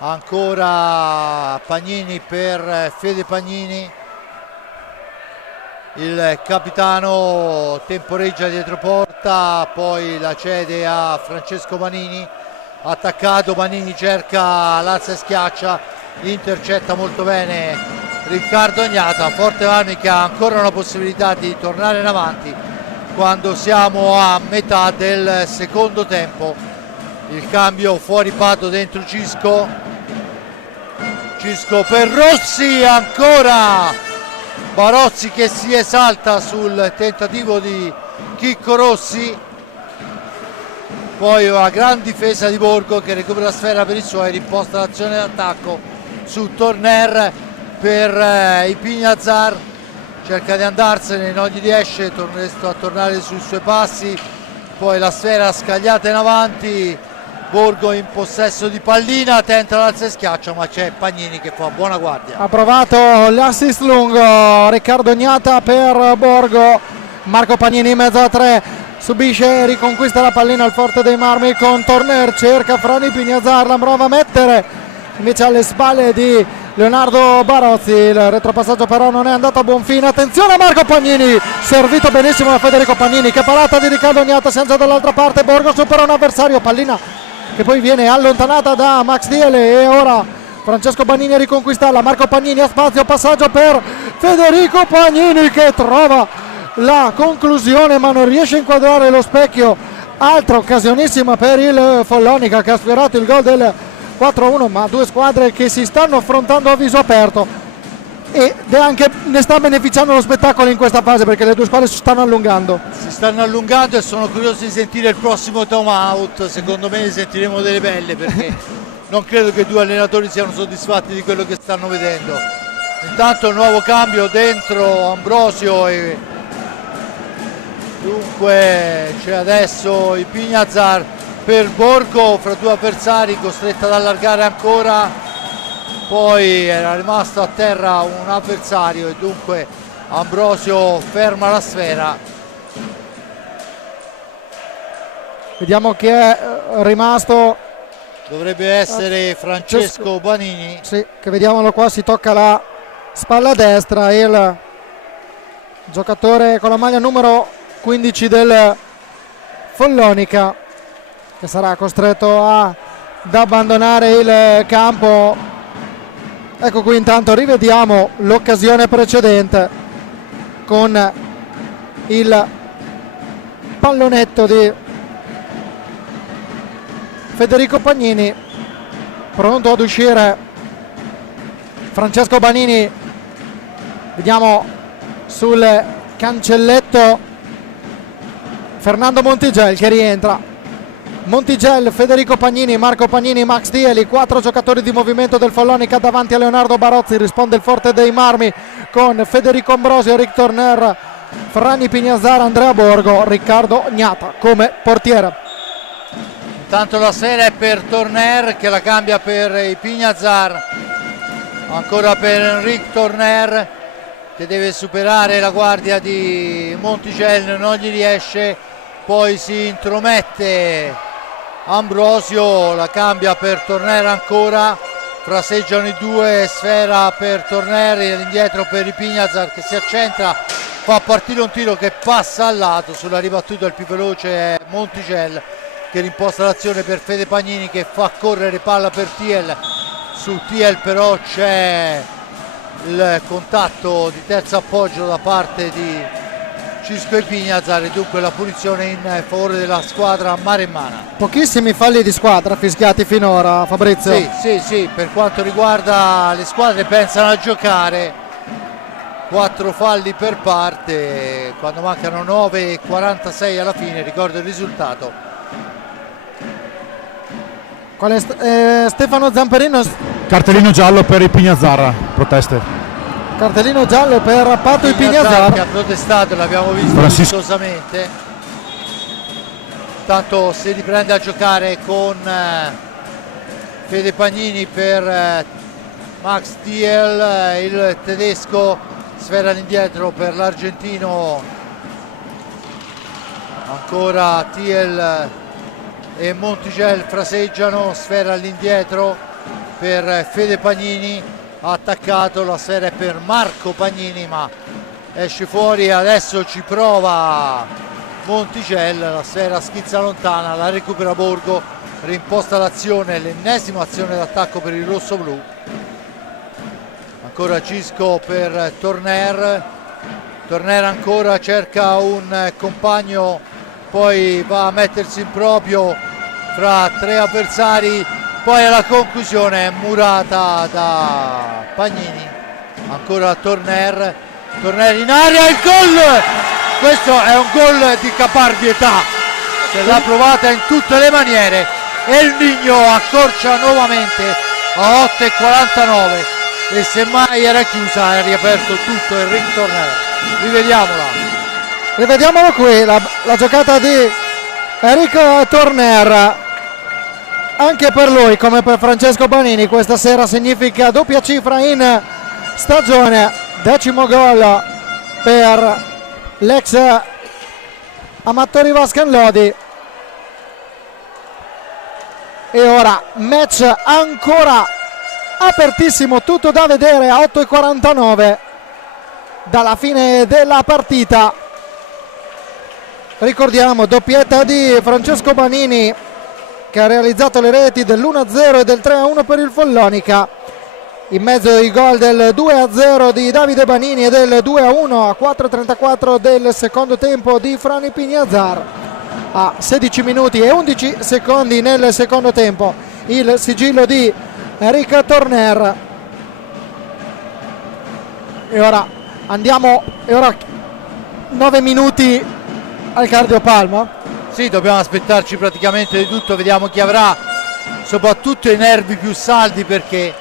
ancora Pagnini per Fede Pagnini, il capitano temporeggia dietro porta, poi la cede a Francesco Banini, attaccato Banini cerca l'alza e schiaccia, intercetta molto bene Riccardo Gnata. Forte Marmi che ha ancora una possibilità di tornare in avanti quando siamo a metà del secondo tempo. Il cambio, fuori Pato, dentro Cisco per Rossi, ancora Barozzi che si esalta sul tentativo di Chicco Rossi, poi una gran difesa di Borgo che recupera la sfera per i suoi, rimposta l'azione d'attacco su Torner per Ipignazar, cerca di andarsene, non gli riesce, a tornare sui suoi passi, poi la sfera scagliata in avanti, Borgo in possesso di pallina, tenta l'alza e schiaccia ma c'è Pagnini che fa buona guardia. Ha provato l'assist lungo Riccardo Gnata per Borgo, Marco Pagnini in mezzo a tre, subisce e riconquista la pallina al Forte dei Marmi con Torner, cerca Frani Ipignazar, la prova a mettere invece alle spalle di Leonardo Barozzi, il retropassaggio però non è andato a buon fine. Attenzione a Marco Pagnini, servito benissimo da Federico Pagnini, che parata di Riccardo Gnata, siamo già dall'altra parte, Borgo supera un avversario, pallina che poi viene allontanata da Max Diele e ora Francesco Banini a riconquistarla, Marco Pagnini a spazio, passaggio per Federico Pagnini che trova la conclusione ma non riesce a inquadrare lo specchio. Altra occasionissima per il Follonica che ha sfiorato il gol del 4-1, ma due squadre che si stanno affrontando a viso aperto ed anche ne sta beneficiando lo spettacolo in questa fase, perché le due squadre si stanno allungando. Si stanno allungando e sono curioso di sentire il prossimo time out. Secondo me ne sentiremo delle belle, perché non credo che i due allenatori siano soddisfatti di quello che stanno vedendo. Intanto il nuovo cambio dentro Ambrosio e dunque c'è adesso il Pignazar per Borgo fra due avversari, costretta ad allargare ancora, poi era rimasto a terra un avversario e dunque Ambrosio ferma la sfera. Vediamo che è rimasto, Dovrebbe essere Francesco Banini. sì, che vediamolo qua, si tocca la spalla destra, il giocatore con la maglia numero 15 del Follonica, che sarà costretto ad abbandonare il campo. Ecco qui, intanto rivediamo l'occasione precedente con il pallonetto di Federico Pagnini, pronto ad uscire Francesco Banini. Vediamo sul cancelletto Fernando Montigel che rientra. Montigel, Federico Pagnini, Marco Pagnini, Max Dieli, 4 giocatori di movimento del Follonica davanti a Leonardo Barozzi. Risponde il Forte dei Marmi con Federico Ambrosio, Rick Torner, Franny Pignazar, Andrea Borgo, Riccardo Gnata come portiere. Intanto la sfera è per Torner che la cambia per i Pignazar, ancora per Enric Torner che deve superare la guardia di Montigel, non gli riesce, poi si intromette Ambrosio, la cambia per Torner ancora, fraseggiano i due, sfera per Torner e indietro per i Pignazar che si accentra, fa partire un tiro che passa al lato, sulla ribattuta il più veloce è Montigel che rimposta l'azione per Fede Pagnini che fa correre palla per Thiel. Su Thiel però c'è il contatto di terzo appoggio da parte di Cisco e Pignazar e dunque la punizione in favore della squadra maremmana. Pochissimi falli di squadra fischiati finora, Fabrizio. Sì, per quanto riguarda le squadre pensano a giocare, 4 falli per parte quando mancano 9:46 alla fine. Ricordo il risultato. Qual è Stefano Zamperino? Cartellino giallo per i Pignazar, proteste. Cartellino giallo per Pato e Pignazar che ha protestato, l'abbiamo visto vistosamente. Intanto si riprende a giocare con Fede Pagnini per Max Thiel, il tedesco, sfera all'indietro per l'argentino, ancora Thiel e Montigel fraseggiano, sfera all'indietro per Fede Pagnini, ha attaccato, la sfera è per Marco Pagnini ma esce fuori, adesso ci prova Montigel, la sfera schizza lontana, la recupera Borgo, rimposta l'azione, l'ennesima azione d'attacco per il rosso-blu, ancora Cisco per Torner, Torner ancora cerca un compagno, poi va a mettersi in proprio fra 3 avversari, poi alla conclusione è murata da Pagnini, ancora Torner in area, il gol! Questo è un gol di caparbietà, se l'ha provata in tutte le maniere e il Nigno accorcia nuovamente a 8:49 e semmai era chiusa ha riaperto tutto Enric Torner. Rivediamolo qui, la giocata di Enric Torner. Anche per lui come per Francesco Banini questa sera significa doppia cifra in stagione, 10° gol per l'ex Amatori Vascan Lodi. E ora match ancora apertissimo, tutto da vedere a 8:49 dalla fine della partita. Ricordiamo doppietta di Francesco Banini che ha realizzato le reti dell'1-0 e del 3-1 per il Follonica, in mezzo ai gol del 2-0 di Davide Banini e del 2-1 a 4:34 del secondo tempo di Franny Pignazar, a 16 minuti e 11 secondi nel secondo tempo. il sigillo di Eric Torner. E ora 9 minuti al cardiopalmo. Sì, dobbiamo aspettarci praticamente di tutto, vediamo chi avrà soprattutto i nervi più saldi, perché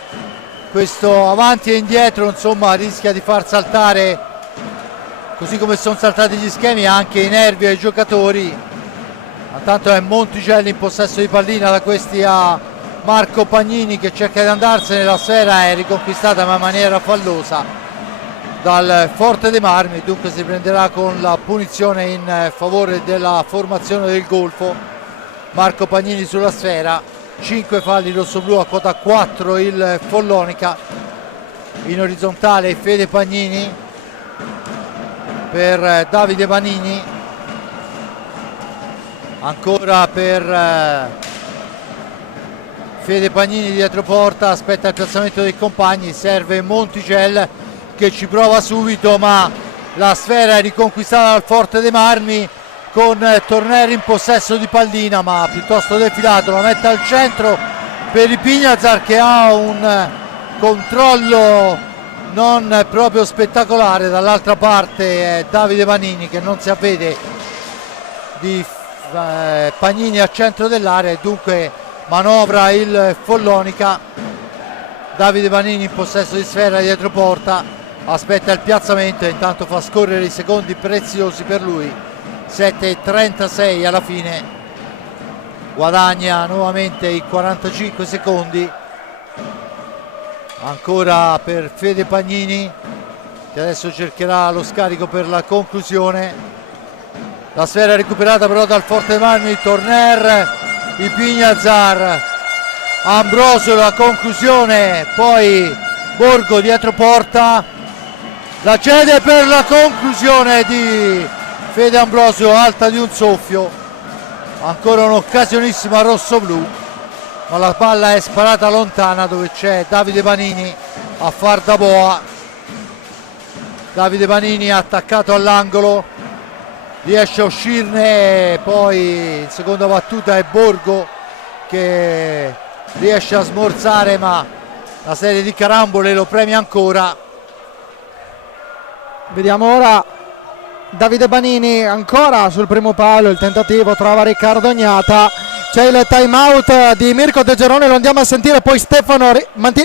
questo avanti e indietro insomma rischia di far saltare, così come sono saltati gli schemi, anche i nervi ai giocatori. Intanto è Monticelli in possesso di pallina, da questi a Marco Pagnini che cerca di andarsene, la sfera è riconquistata ma in maniera fallosa dal Forte dei Marmi, dunque si prenderà con la punizione in favore della formazione del Golfo. Marco Pagnini sulla sfera, 5 falli rossoblù, a quota 4 il Follonica. In orizzontale Fede Pagnini per Davide Vanini, ancora per Fede Pagnini dietro porta, aspetta il piazzamento dei compagni, serve Monticel che ci prova subito, ma la sfera è riconquistata dal Forte dei Marmi con Torner in possesso di pallina, ma piuttosto defilato, la mette al centro per il Pignazar che ha un controllo non proprio spettacolare. Dall'altra parte è Davide Vanini che non si avvede di Pagnini al centro dell'area e dunque manovra il Follonica. Davide Vanini in possesso di sfera dietro porta, aspetta il piazzamento e intanto fa scorrere i secondi preziosi per lui. 7:36 alla fine, guadagna nuovamente i 45 secondi. Ancora per Fede Pagnini che adesso cercherà lo scarico per la conclusione. La sfera recuperata però dal Forte dei Marmi, Torner, i Pignazar, Ambrosio la conclusione, poi Borgo dietro porta, la cede per la conclusione di Fede Ambrosio, alta di un soffio. Ancora un'occasionissima rossoblù, ma la palla è sparata lontana dove c'è Davide Vanini a far da boa. Davide Vanini attaccato all'angolo, riesce a uscirne, poi in seconda battuta è Borgo che riesce a smorzare, ma la serie di carambole lo premia ancora. Vediamo ora Davide Vanini ancora sul primo palo, il tentativo trova Riccardo Ognata, c'è il time out di Mirko De Gerone, lo andiamo a sentire, poi Stefano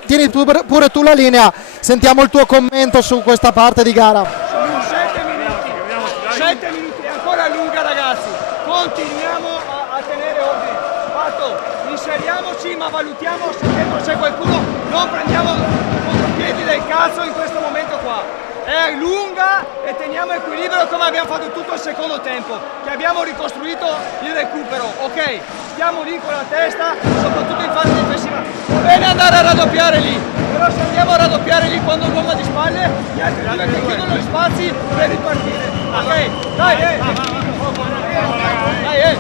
tieni pure tu la linea, sentiamo il tuo commento su questa parte di gara. Sono 7 minuti, è ancora lunga ragazzi, continuiamo a tenere ordine, fatto, inseriamoci ma valutiamo se dentro c'è qualcuno, non prendiamo contropiedi del cazzo in questo momento qua. È lunga e teniamo equilibrio come abbiamo fatto tutto il secondo tempo, che abbiamo ricostruito il recupero, ok? Stiamo lì con la testa, soprattutto in fase difensiva. Va bene andare a raddoppiare lì, però se andiamo a raddoppiare lì quando l'uomo è di spalle, gli altri due che chiudono gli spazi per ripartire. Ok? Dai, Dai,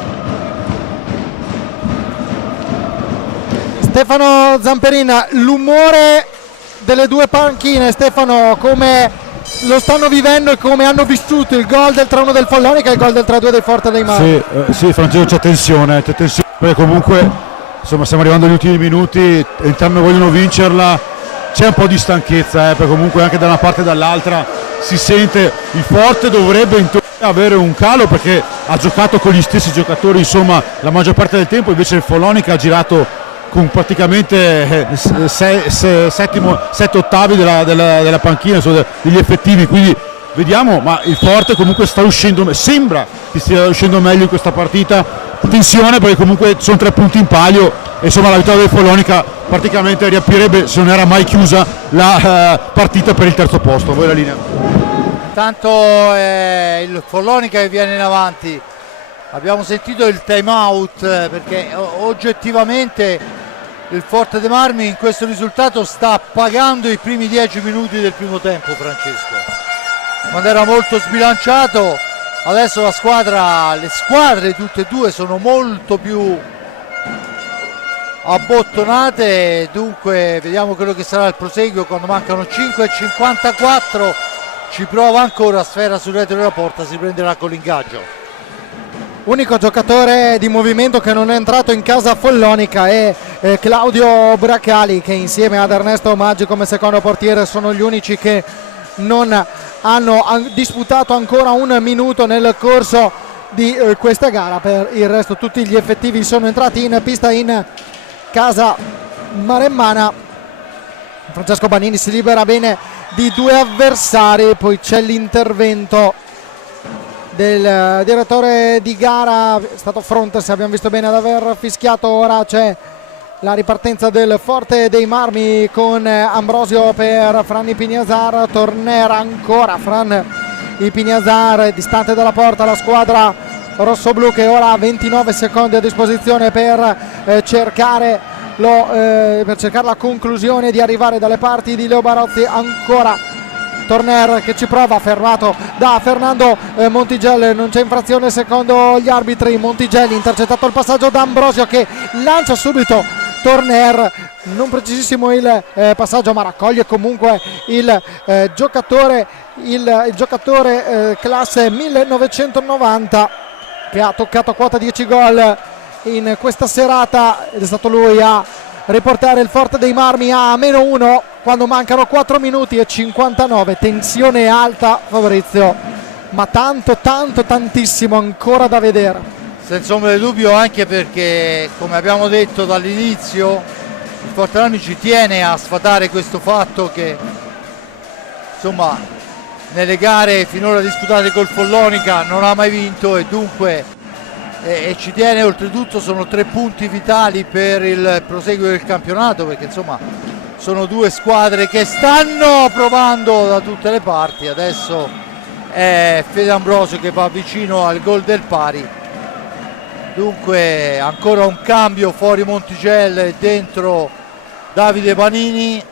Stefano Zamperin, l'umore delle due panchine, Stefano, come lo stanno vivendo e come hanno vissuto il gol del 3-1 del Follonica e il gol del 3-2 del Forte dei Marmi? Sì, Francesco, c'è tensione, perché comunque insomma stiamo arrivando agli ultimi minuti, entrambi vogliono vincerla, c'è un po' di stanchezza, perché comunque anche da una parte e dall'altra si sente. Il Forte dovrebbe avere un calo perché ha giocato con gli stessi giocatori insomma la maggior parte del tempo, invece il Follonica ha girato con praticamente 7 ottavi della panchina, degli effettivi, quindi vediamo, ma il Forte comunque sta uscendo, sembra che stia uscendo meglio in questa partita. Attenzione perché comunque sono 3 punti in palio e insomma la vittoria del Follonica praticamente riaprirebbe, se non era mai chiusa, la partita per il terzo posto. Voi la linea. Intanto il Follonica che viene in avanti, abbiamo sentito il time out perché oggettivamente il Forte dei Marmi in questo risultato sta pagando i primi 10 minuti del primo tempo, Francesco, quando era molto sbilanciato. Adesso le squadre tutte e due sono molto più abbottonate, dunque vediamo quello che sarà il proseguo quando mancano 5:54. Ci prova ancora, sfera sul retro della porta, si prenderà con l'ingaggio. unico giocatore di movimento che non è entrato in casa follonica è Claudio Bracali, che insieme ad Ernesto Maggi come secondo portiere sono gli unici che non hanno disputato ancora un minuto nel corso di questa gara. Per il resto tutti gli effettivi sono entrati in pista in casa maremmana. Francesco Banini si libera bene di due avversari, poi c'è l'intervento del direttore di gara, è stato Frontes, abbiamo visto bene ad aver fischiato. Ora c'è la ripartenza del Forte dei Marmi con Ambrosio per Fran Ipiniazar, Tornera ancora, Fran Ipiniazar distante dalla porta, la squadra rossoblu che ora ha 29 secondi a disposizione per cercare la conclusione di arrivare dalle parti di Leo Barozzi. Ancora Torner che ci prova, fermato da Fernando Montigelli, non c'è infrazione secondo gli arbitri. Montigelli intercettato il passaggio da Ambrosio che lancia subito Torner, non precisissimo il passaggio, ma raccoglie comunque il giocatore classe 1990 che ha toccato quota 10 gol in questa serata, ed è stato lui a riportare il Forte dei Marmi a -1 quando mancano 4 minuti e 59. Tensione alta, Fabrizio, ma tantissimo ancora da vedere. Senza ombra di dubbio, anche perché, come abbiamo detto dall'inizio, il Forte dei Marmi ci tiene a sfatare questo fatto che, insomma, nelle gare finora disputate col Follonica non ha mai vinto, e dunque ci tiene. Oltretutto sono 3 punti vitali per il proseguo del campionato, perché insomma sono due squadre che stanno provando da tutte le parti. Adesso è Fede Ambrosio che va vicino al gol del pari, dunque ancora un cambio, fuori Montigelli e dentro Davide Banini.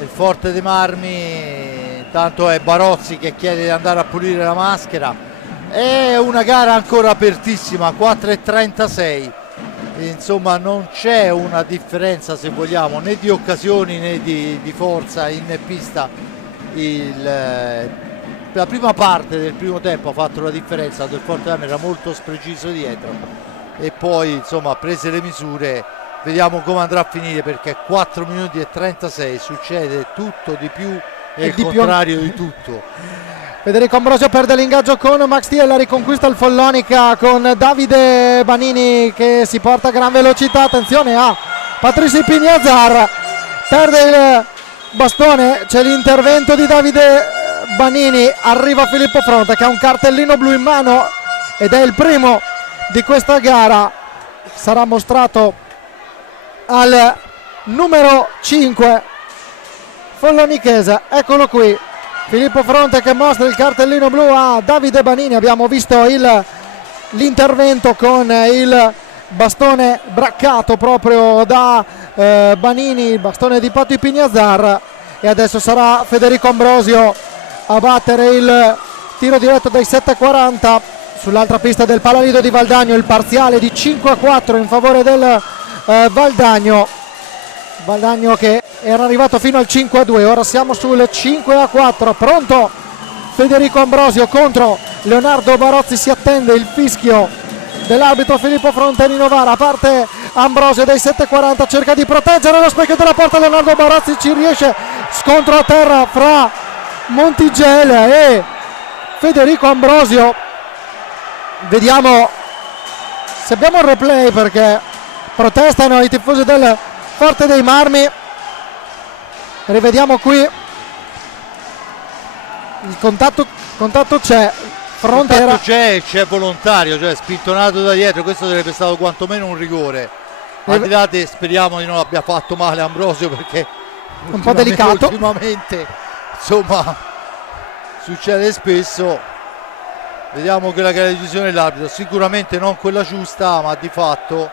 Il Forte dei Marmi, tanto è Barozzi che chiede di andare a pulire la maschera. È una gara ancora apertissima, 4:36, insomma non c'è una differenza, se vogliamo, né di occasioni né di forza in pista. La prima parte del primo tempo ha fatto la differenza, il Forte dei Marmi era molto spreciso dietro, e poi insomma prese le misure. Vediamo come andrà a finire, perché 4 minuti e 36 succede tutto di più e il contrario di tutto. Federico Ambrosio perde l'ingaggio con Max Thiel, la riconquista il Follonica con Davide Banini che si porta a gran velocità. Attenzione a Patricio Ipiniazar, perde il bastone, c'è l'intervento di Davide Banini, arriva Filippo Fronte che ha un cartellino blu in mano ed è il primo di questa gara, sarà mostrato al numero 5 follonichese. Eccolo qui, Filippo Fronte che mostra il cartellino blu a Davide Banini. Abbiamo visto l'intervento con il bastone braccato proprio da Banini, il bastone di Pato Ipiniazar, e adesso sarà Federico Ambrosio a battere il tiro diretto dai 7:40 sull'altra pista del Palalido di Valdagno. Il parziale di 5-4 in favore del Valdagno che era arrivato fino al 5-2, ora siamo sul 5-4. Pronto Federico Ambrosio contro Leonardo Barozzi, si attende il fischio dell'arbitro Filippo Fronteni Novara. Parte Ambrosio dai 7:40, cerca di proteggere lo specchio della porta, Leonardo Barozzi ci riesce, scontro a terra fra Montigelli e Federico Ambrosio. Vediamo se abbiamo il replay, perché protestano i tifosi del Forte dei Marmi. Rivediamo qui il contatto c'è, Fronte c'è volontario, cioè spintonato da dietro. Questo sarebbe stato quantomeno un rigore. Al di là speriamo di non abbia fatto male Ambrosio, perché un po' delicato ultimamente insomma succede spesso. Vediamo che la decisione dell'arbitro, sicuramente non quella giusta, ma di fatto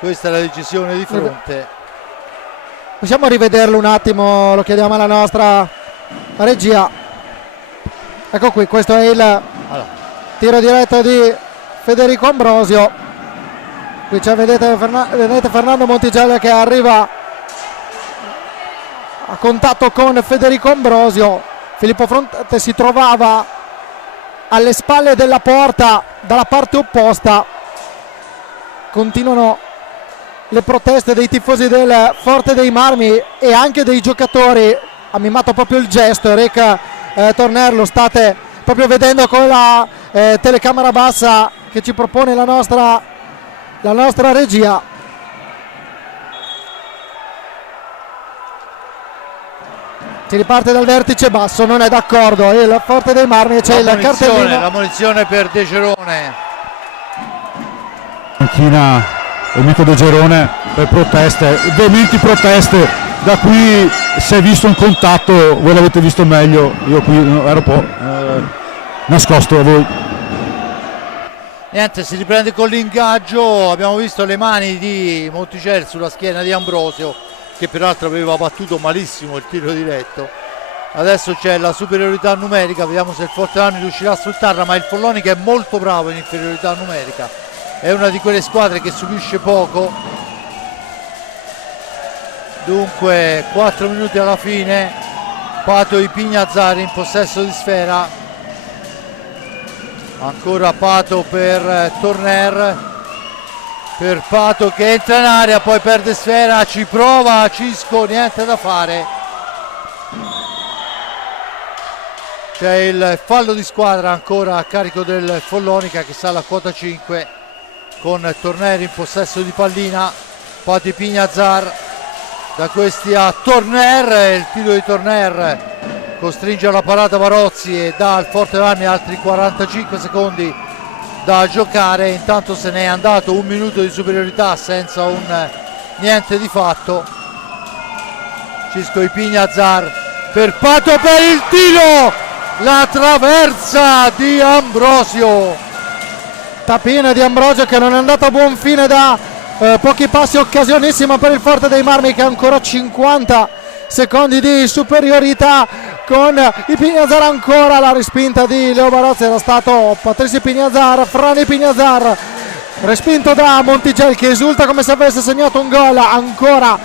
questa è la decisione di Fronte. Possiamo rivederlo un attimo, lo chiediamo alla nostra regia. Ecco qui, questo è il tiro diretto di Federico Ambrosio. Qui c'è, vedete Fernando Montigelli che arriva a contatto con Federico Ambrosio. Filippo Fronte si trovava alle spalle della porta dalla parte opposta. Continuano le proteste dei tifosi del Forte dei Marmi e anche dei giocatori. Ha mimato proprio il gesto Eric Torner, lo state proprio vedendo con la telecamera bassa che ci propone la nostra regia. Si riparte dal vertice basso, non è d'accordo il Forte dei Marmi, c'è il cartellino. La munizione per De Gerone. Panchina Enrico De Gerone per proteste, veementi proteste. Da qui si è visto un contatto, voi l'avete visto meglio, io qui ero un po' nascosto a voi. Niente, si riprende con l'ingaggio, abbiamo visto le mani di Monticelli sulla schiena di Ambrosio, che peraltro aveva battuto malissimo il tiro diretto. Adesso c'è la superiorità numerica, vediamo se il Forte Marmi riuscirà a sfruttarla, ma il Follonica è molto bravo in inferiorità numerica, è una di quelle squadre che subisce poco. Dunque 4 minuti alla fine, Pato Ipignazzari in possesso di sfera, ancora Pato per Torner, per Pato che entra in area, poi perde sfera, ci prova Cisco, niente da fare. C'è il fallo di squadra ancora a carico del Follonica che sta alla quota 5 con Torner in possesso di pallina. Pato Ipignazzar, da questi a Torner, il tiro di Torner costringe alla parata Barozzi e dà al Forte Marmi altri 45 secondi da giocare. Intanto se n'è andato un minuto di superiorità senza un niente di fatto. Cisco Ipignazzar per Pato per il tiro, la traversa di Ambrosio, Tapina di Ambrosio che non è andata a buon fine da pochi passi, occasionissima per il Forte dei Marmi che ha ancora 50 secondi di superiorità con Ipignazzar, ancora la respinta di Leo Barozzi, era stato Patrizio Ipignazzar, Frane Ipignazzar respinto da Monticelli che esulta come se avesse segnato un gol. Ancora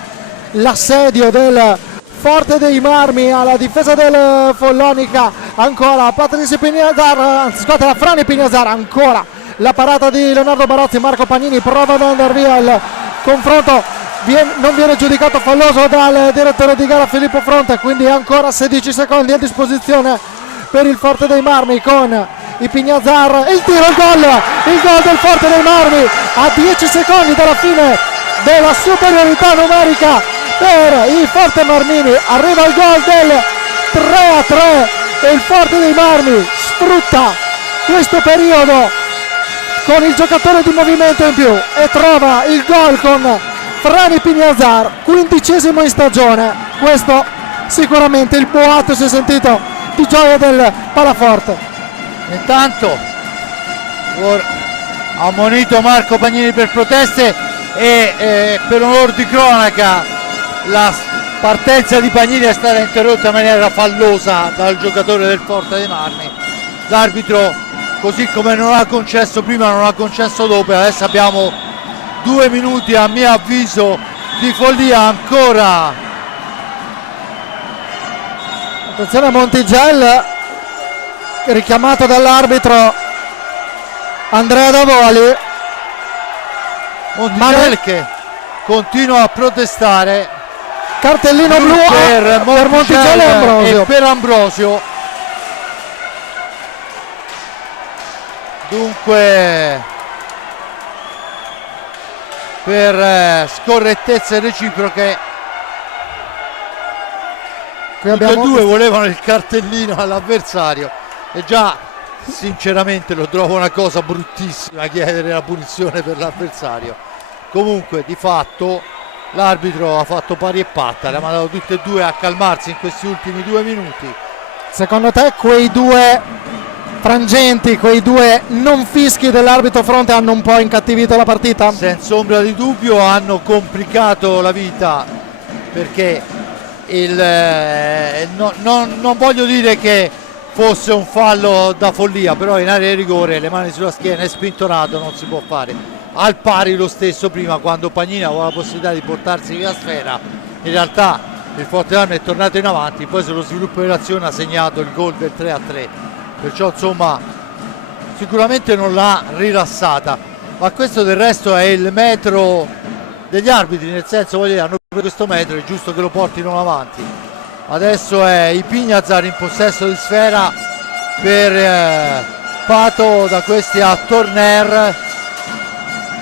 l'assedio del Forte dei Marmi alla difesa del Follonica, ancora Patrizio Ipignazzar, anzi scusate, la Frane Ipignazzar, ancora la parata di Leonardo Barozzi. Marco Pagnini prova ad andare via, il confronto non viene giudicato falloso dal direttore di gara Filippo Fronte, quindi ancora 16 secondi a disposizione per il Forte dei Marmi con Ipignazzar, il tiro, il gol del Forte dei Marmi a 10 secondi dalla fine della superiorità numerica per i Forte Marmini. Arriva il gol del 3-3 e il Forte dei Marmi sfrutta questo periodo con il giocatore di movimento in più e trova il gol con Frane Ipignazzar, 15esimo in stagione. Questo sicuramente il boato si è sentito di gioia del Palaforte. Intanto ha ammonito Marco Pagnini per proteste e per onor di cronaca la partenza di Pagnini è stata interrotta in maniera fallosa dal giocatore del Forte dei Marmi. L'arbitro, così come non ha concesso prima, non ha concesso dopo. Adesso abbiamo 2 minuti a mio avviso di follia ancora. Attenzione a Montigel, richiamato dall'arbitro Andrea Davoli. Montigel che continua a protestare. Cartellino blu per Montigel e Ambrosio. E per Ambrosio. Dunque per scorrettezze reciproche tutti e due volevano il cartellino all'avversario e già sinceramente lo trovo una cosa bruttissima chiedere la punizione per l'avversario. Comunque di fatto l'arbitro ha fatto pari e patta, le ha mandato tutte e due a calmarsi in questi ultimi 2 minuti. Secondo te quei due frangenti, quei due non fischi dell'arbitro Fronte hanno un po' incattivito la partita? Senza ombra di dubbio hanno complicato la vita, perché non voglio dire che fosse un fallo da follia, però in area di rigore le mani sulla schiena e spintonato non si può fare. Al pari lo stesso prima, quando Pagnini aveva la possibilità di portarsi via sfera, in realtà il Forte Marmi è tornato in avanti, poi sullo sviluppo dell'azione ha segnato il gol del 3-3. Perciò insomma sicuramente non l'ha rilassata, ma questo del resto è il metro degli arbitri, nel senso, voglio dire, hanno questo metro, è giusto che lo portino avanti. Adesso è Ipiñazar in possesso di sfera per Pato, da questi a Torner,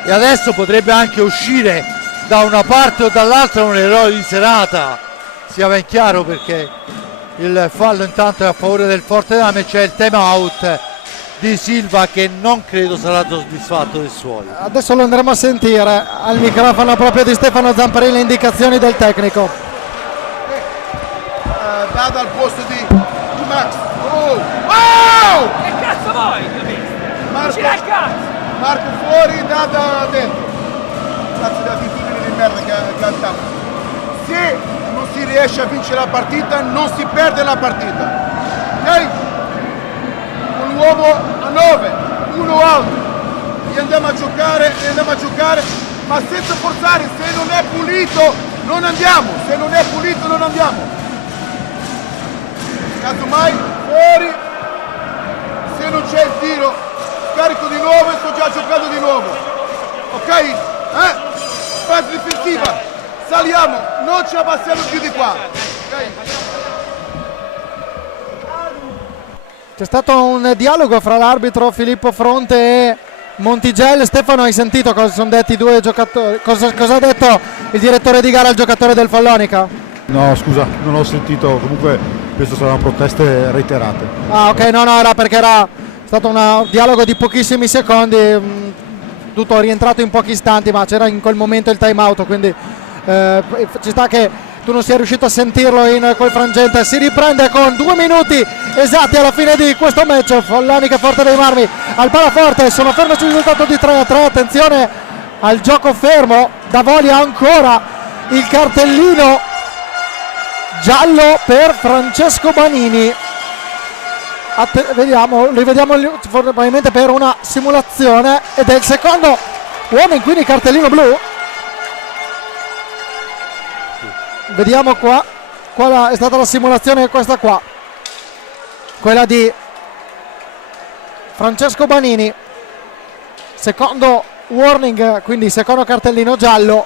e adesso potrebbe anche uscire da una parte o dall'altra un eroe di serata, sia ben chiaro, perché il fallo intanto è a favore del Forte dei Marmi. C'è il time out di Silva che non credo sarà soddisfatto del suo. Adesso lo andremo a sentire al microfono proprio di Stefano Zamparelli le indicazioni del tecnico. Data al posto di Max. Oh! Che cazzo vuoi? Marco fuori, data dentro. Grazie dell'attitudine di merda che abbiamo. Se non si riesce a vincere la partita, non si perde la partita. Ok? Un uomo a 9, uno alto. E andiamo a giocare, ma senza forzare. Se non è pulito, non andiamo. Se non è pulito, non andiamo. Casomai fuori, se non c'è il tiro, carico di nuovo e sto già giocando di nuovo. Ok? Fase difensiva, saliamo, non ci abbassiamo più di qua. Okay? C'è stato un dialogo fra l'arbitro Filippo Fronte e Montigel. Stefano, hai sentito cosa sono detti i due giocatori? Cosa ha detto il direttore di gara al giocatore del Follonica? No, scusa, non ho sentito, comunque penso saranno proteste reiterate. Ah, ok, no, era perché era stato un dialogo di pochissimi secondi, tutto rientrato in pochi istanti, ma c'era in quel momento il time out, quindi ci sta che tu non sia riuscito a sentirlo in quel frangente. Si riprende con 2 minuti esatti alla fine di questo match. Follonica Forte dei Marmi al palaforte, sono fermo sul risultato di 3-3. Attenzione al gioco fermo, Davoli ancora il cartellino giallo per Francesco Banini. Rivediamo probabilmente per una simulazione, ed è il secondo warning, quindi cartellino blu. Vediamo qua qual è stata la simulazione, questa qua, quella di Francesco Banini, secondo warning, quindi secondo cartellino giallo,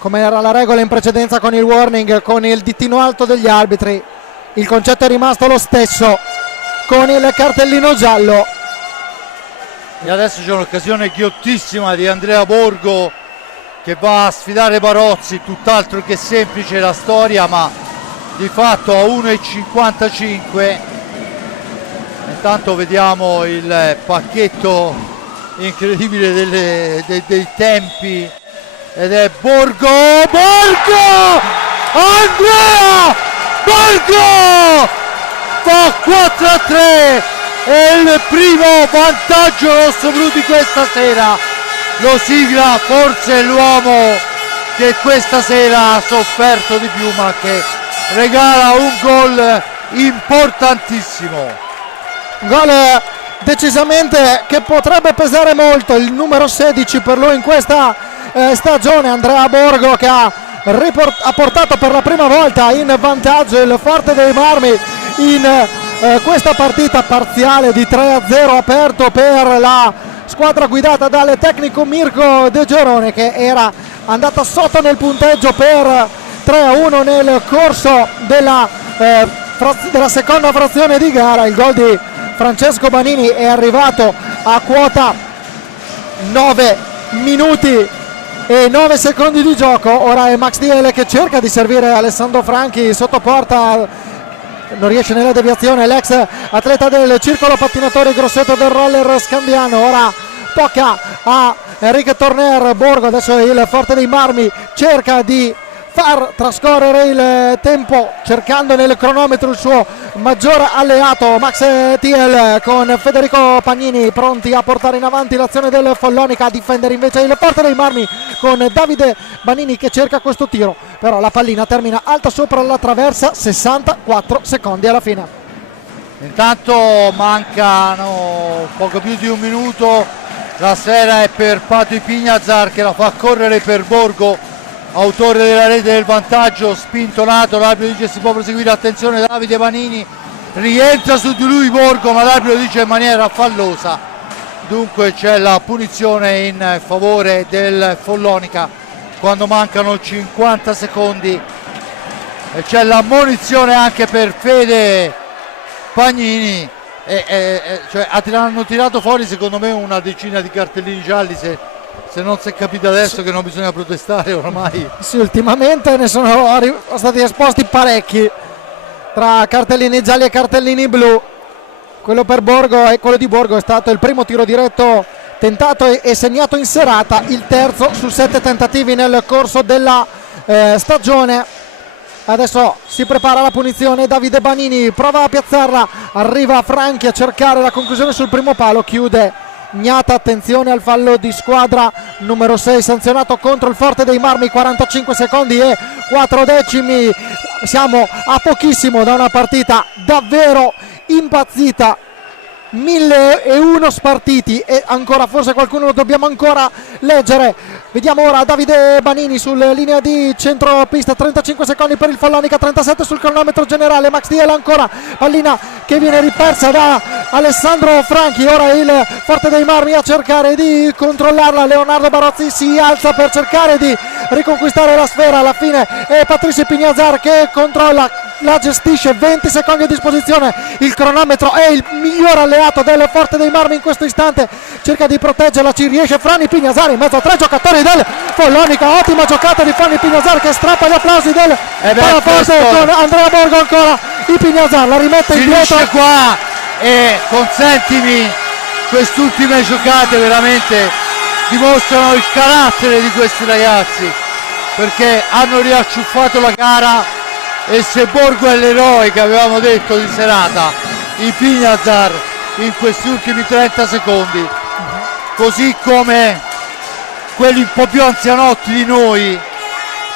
come era la regola in precedenza con il warning, con il ditino alto degli arbitri. Il concetto è rimasto lo stesso con il cartellino giallo. E adesso c'è un'occasione ghiottissima di Andrea Borgo che va a sfidare Barozzi, tutt'altro che semplice la storia, ma di fatto a 1,55. Intanto vediamo il pacchetto incredibile dei tempi, ed è Borgo, Andrea Borgo fa 4-3, è il primo vantaggio rosso-blu di questa sera, lo sigla forse l'uomo che questa sera ha sofferto di più, ma che regala un gol importantissimo, un gol decisamente che potrebbe pesare molto, il numero 16 per lui in questa stagione. Andrea Borgo che ha portato per la prima volta in vantaggio il Forte dei Marmi in questa partita parziale di 3-0, aperto per la squadra guidata dal tecnico Mirko De Gerone, che era andata sotto nel punteggio per 3-1 nel corso della seconda frazione di gara. Il gol di Francesco Banini è arrivato a quota 9 minuti e 9 secondi di gioco. Ora è Max Diele che cerca di servire Alessandro Franchi sotto porta, non riesce nella deviazione l'ex atleta del circolo pattinatori Grosseto del roller Scandiano. Ora tocca a Enrique Torner. Borgo, adesso il Forte dei Marmi cerca di far trascorrere il tempo cercando nel cronometro il suo maggior alleato Max Thiel, con Federico Pagnini pronti a portare in avanti l'azione del Follonica. A difendere invece il Forte dei Marmi con Davide Banini che cerca questo tiro, però la pallina termina alta sopra la traversa. 64 secondi alla fine. Intanto mancano poco più di un minuto, la sfera è per Pato Ipiñazar che la fa correre per Borgo, autore della rete del vantaggio, spintonato, l'arbitro dice si può proseguire. Attenzione, Davide Banini rientra su di lui Borgo, ma l'arbitro dice in maniera fallosa, dunque c'è la punizione in favore del Follonica quando mancano 50 secondi e c'è l'ammonizione anche per Fede Pagnini cioè, hanno tirato fuori secondo me una decina di cartellini gialli, se non si è capito adesso che non bisogna protestare ormai. Sì, ultimamente ne sono stati esposti parecchi tra cartellini gialli e cartellini blu. Quello per Borgo e quello di Borgo è stato il primo tiro diretto tentato e segnato in serata, il terzo su 7 tentativi nel corso della stagione. Adesso si prepara la punizione, Davide Banini prova a piazzarla, arriva Franchi a cercare la conclusione sul primo palo, chiude Gnata, attenzione al fallo di squadra numero 6 sanzionato contro il Forte dei Marmi, 45 secondi e 4 decimi, siamo a pochissimo da una partita davvero impazzita, 1001 spartiti e ancora forse qualcuno lo dobbiamo ancora leggere. Vediamo ora Davide Banini sulla linea di centropista, 35 secondi per il Follonica, 37 sul cronometro generale. Max Diel ancora, pallina che viene ripersa da Alessandro Franchi, ora il Forte dei Marmi a cercare di controllarla, Leonardo Barozzi si alza per cercare di riconquistare la sfera, alla fine è Patricio Pignazar che controlla, la gestisce, 20 secondi a disposizione, il cronometro è il miglior alleato del Forte dei Marmi in questo istante, cerca di proteggerla, ci riesce Franni Pignazar in mezzo a 3 giocatori del Follonica, ottima giocata di Franni Pignazar che strappa gli applausi del Palaforte con Andrea Borgo ancora, il Pignazar la rimette in dietro qua e consentimi, quest'ultime giocate veramente dimostrano il carattere di questi ragazzi perché hanno riacciuffato la gara. E se Borgo è l'eroe che avevamo detto di serata, il Pignazar in questi ultimi 30 secondi, così come quelli un po' più anzianotti di noi,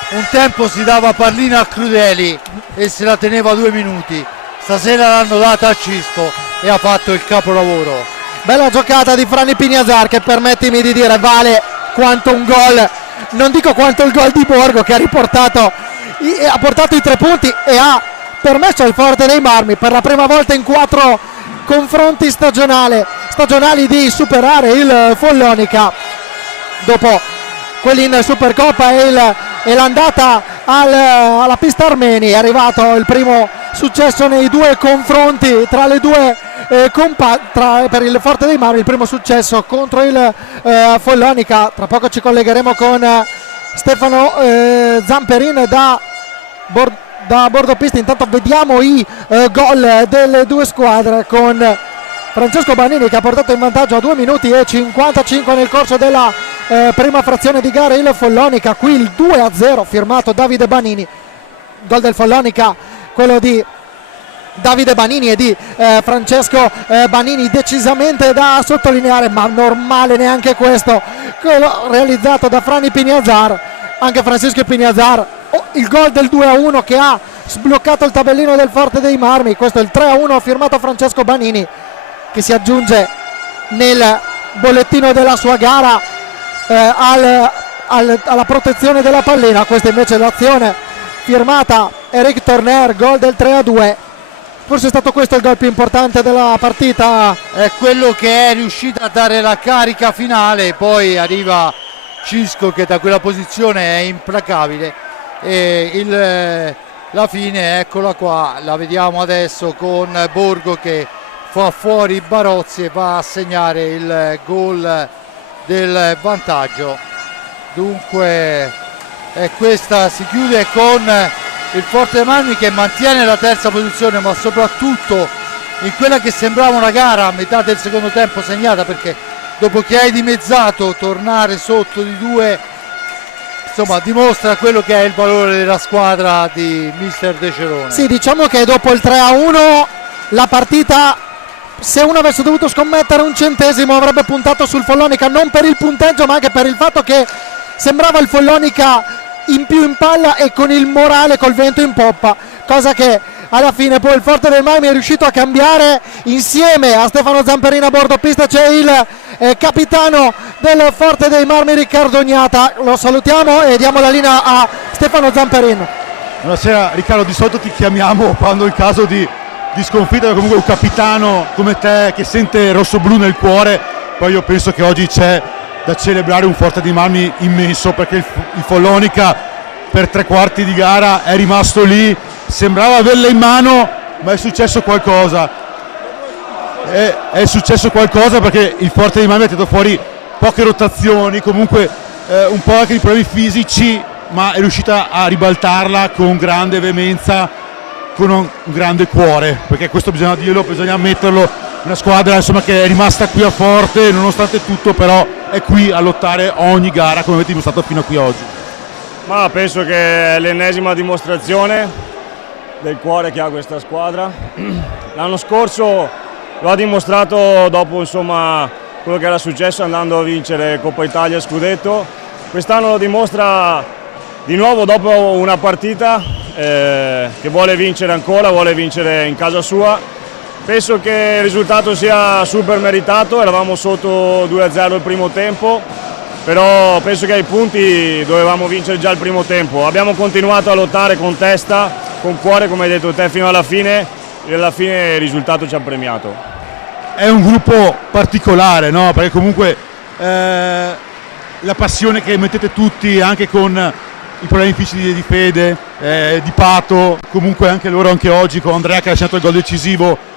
un tempo si dava pallina a Crudeli e se la teneva 2 minuti, stasera l'hanno data a Cisco e ha fatto il capolavoro. Bella giocata di Franni Pignazar che, permettimi di dire, vale quanto un gol, non dico quanto il gol di Borgo che ha portato i 3 punti e ha permesso al Forte dei Marmi per la prima volta in 4 confronti stagionali di superare il Follonica dopo quelli in Supercoppa e l'andata alla pista Armeni. È arrivato il primo successo nei 2 confronti tra le due per il Forte dei Marmi, il primo successo contro il Follonica. Tra poco ci collegheremo con Stefano Zamperin da bordopista. Intanto vediamo i gol delle due squadre con Francesco Banini che ha portato in vantaggio a 2 minuti e 55 nel corso della prima frazione di gara il Follonica. Qui il 2-0 firmato Davide Banini, gol del Follonica quello di Davide Banini e di Francesco Banini, decisamente da sottolineare, ma normale neanche questo, quello realizzato da Franni Pignazar. Anche Francesco Pignazar, il gol del 2-1 che ha sbloccato il tabellino del Forte dei Marmi. Questo è il 3-1 firmato Francesco Banini che si aggiunge nel bollettino della sua gara alla protezione della pallina. Questa invece è l'azione firmata Eric Torner, gol del 3-2. Forse è stato questo il gol più importante della partita. È quello che è riuscito a dare la carica finale, poi arriva Cisco che da quella posizione è implacabile e la fine eccola qua, la vediamo adesso con Borgo che fa fuori Barozzi e va a segnare il gol del vantaggio. Dunque questa si chiude con il Forte dei Marmi che mantiene la terza posizione, ma soprattutto in quella che sembrava una gara a metà del secondo tempo segnata, perché dopo che hai dimezzato tornare sotto di 2 insomma dimostra quello che è il valore della squadra di mister De Cerone. Sì, diciamo che dopo il 3-1 la partita, se uno avesse dovuto scommettere un centesimo, avrebbe puntato sul Follonica, non per il punteggio ma anche per il fatto che sembrava il Follonica in più in palla e con il morale col vento in poppa, cosa che alla fine poi il Forte dei Marmi è riuscito a cambiare. Insieme a Stefano Zamperin a bordo pista c'è il capitano del Forte dei Marmi Riccardo Gnata, lo salutiamo e diamo la linea a Stefano Zamperin. Buonasera Riccardo, di solito ti chiamiamo quando è il caso di di sconfitta, comunque un capitano come te che sente rosso-blu nel cuore. Poi io penso che oggi c'è da celebrare un Forte dei Marmi immenso, perché il Follonica per 3/4 di gara è rimasto lì, sembrava averla in mano, ma è successo qualcosa. È successo qualcosa perché il Forte dei Marmi ha tirato fuori poche rotazioni, comunque un po' anche di problemi fisici, ma è riuscita a ribaltarla con grande veemenza, con un grande cuore, perché questo bisogna dirlo, bisogna ammetterlo, una squadra insomma che è rimasta qui a Forte nonostante tutto, però è qui a lottare ogni gara come avete dimostrato fino a qui oggi. Ma penso che è l'ennesima dimostrazione del cuore che ha questa squadra. L'anno scorso lo ha dimostrato dopo insomma quello che era successo andando a vincere Coppa Italia Scudetto. Quest'anno lo dimostra di nuovo dopo una partita che vuole vincere ancora, vuole vincere in casa sua. Penso che il risultato sia super meritato, eravamo sotto 2-0 il primo tempo, però penso che ai punti dovevamo vincere già il primo tempo. Abbiamo continuato a lottare con testa, con cuore, come hai detto te, fino alla fine, e alla fine il risultato ci ha premiato. È un gruppo particolare, no? Perché comunque la passione che mettete tutti, anche con i problemi fisici di Fede, di Pato, comunque anche loro, anche oggi con Andrea che ha segnato il gol decisivo,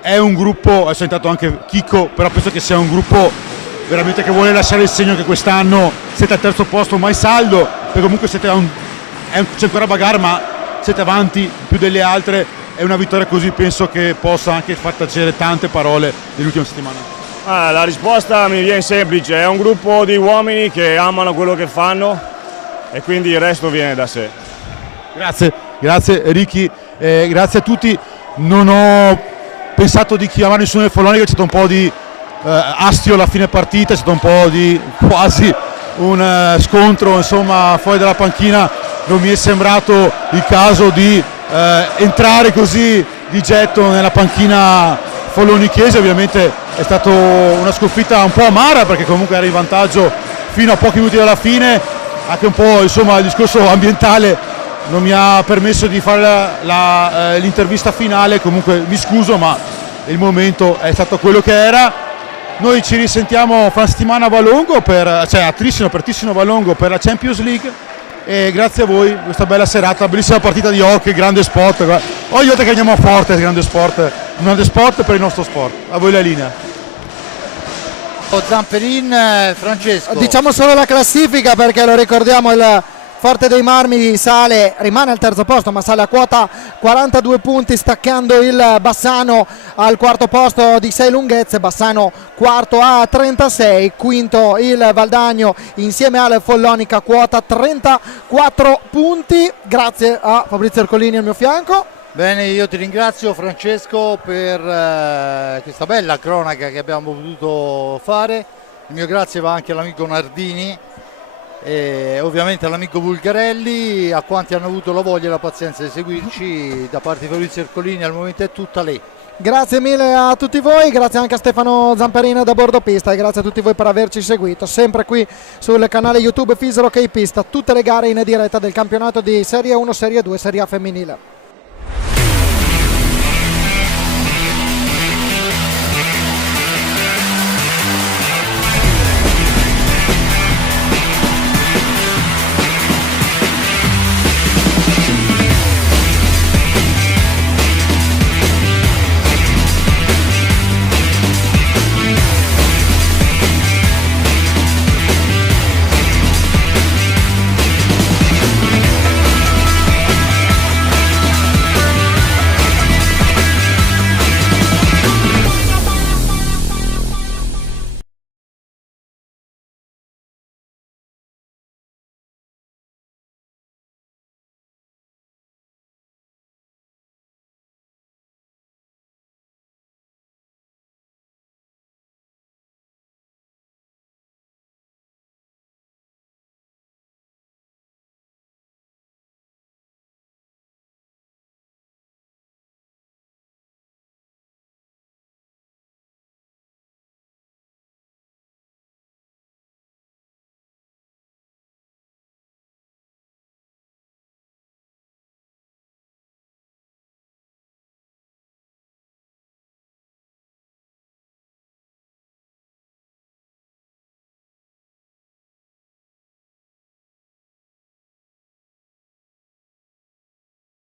è un gruppo, è entrato anche Chicco, però penso che sia un gruppo veramente che vuole lasciare il segno che quest'anno siete al terzo posto mai saldo, perché comunque siete c'è ancora bagarre, ma siete avanti più delle altre, e una vittoria così penso che possa anche far tacere tante parole dell'ultima settimana. La risposta mi viene semplice, è un gruppo di uomini che amano quello che fanno e quindi il resto viene da sé. Grazie Ricky, grazie a tutti. Non ho pensato di chiamare nessuno del Follonica, c'è stato un po' di astio alla fine partita, c'è stato un po' di quasi un scontro insomma fuori dalla panchina, non mi è sembrato il caso di entrare così di getto nella panchina follonichese. Ovviamente è stata una sconfitta un po' amara perché comunque era in vantaggio fino a pochi minuti dalla fine, anche un po' insomma il discorso ambientale non mi ha permesso di fare l'intervista finale, comunque mi scuso ma il momento è stato quello che era. Noi ci risentiamo fra una settimana a Valongo, a Trissino, per Trissino Valongo per la Champions League, e grazie a voi questa bella serata, bellissima partita di hockey, grande sport. Ogni volta che andiamo a Forte, grande sport per il nostro sport. A voi la linea. Zamperin, Francesco. Diciamo solo la classifica perché lo ricordiamo, il Forte dei Marmi rimane al terzo posto ma sale a quota 42 punti, staccando il Bassano al quarto posto di 6 lunghezze. Bassano quarto a 36, quinto il Valdagno insieme al Follonica, quota 34 punti. Grazie a Fabrizio Ercolini al mio fianco. Bene, io ti ringrazio Francesco per questa bella cronaca che abbiamo potuto fare. Il mio grazie va anche all'amico Nardini e ovviamente all'amico Bulgarelli, a quanti hanno avuto la voglia e la pazienza di seguirci. Da parte di Fabrizio Ercolini al momento è tutta lei. Grazie mille a tutti voi, grazie anche a Stefano Zamperin da Bordo Pista e grazie a tutti voi per averci seguito, sempre qui sul canale YouTube Fisero K Pista, tutte le gare in diretta del campionato di Serie 1, Serie 2, Serie A femminile.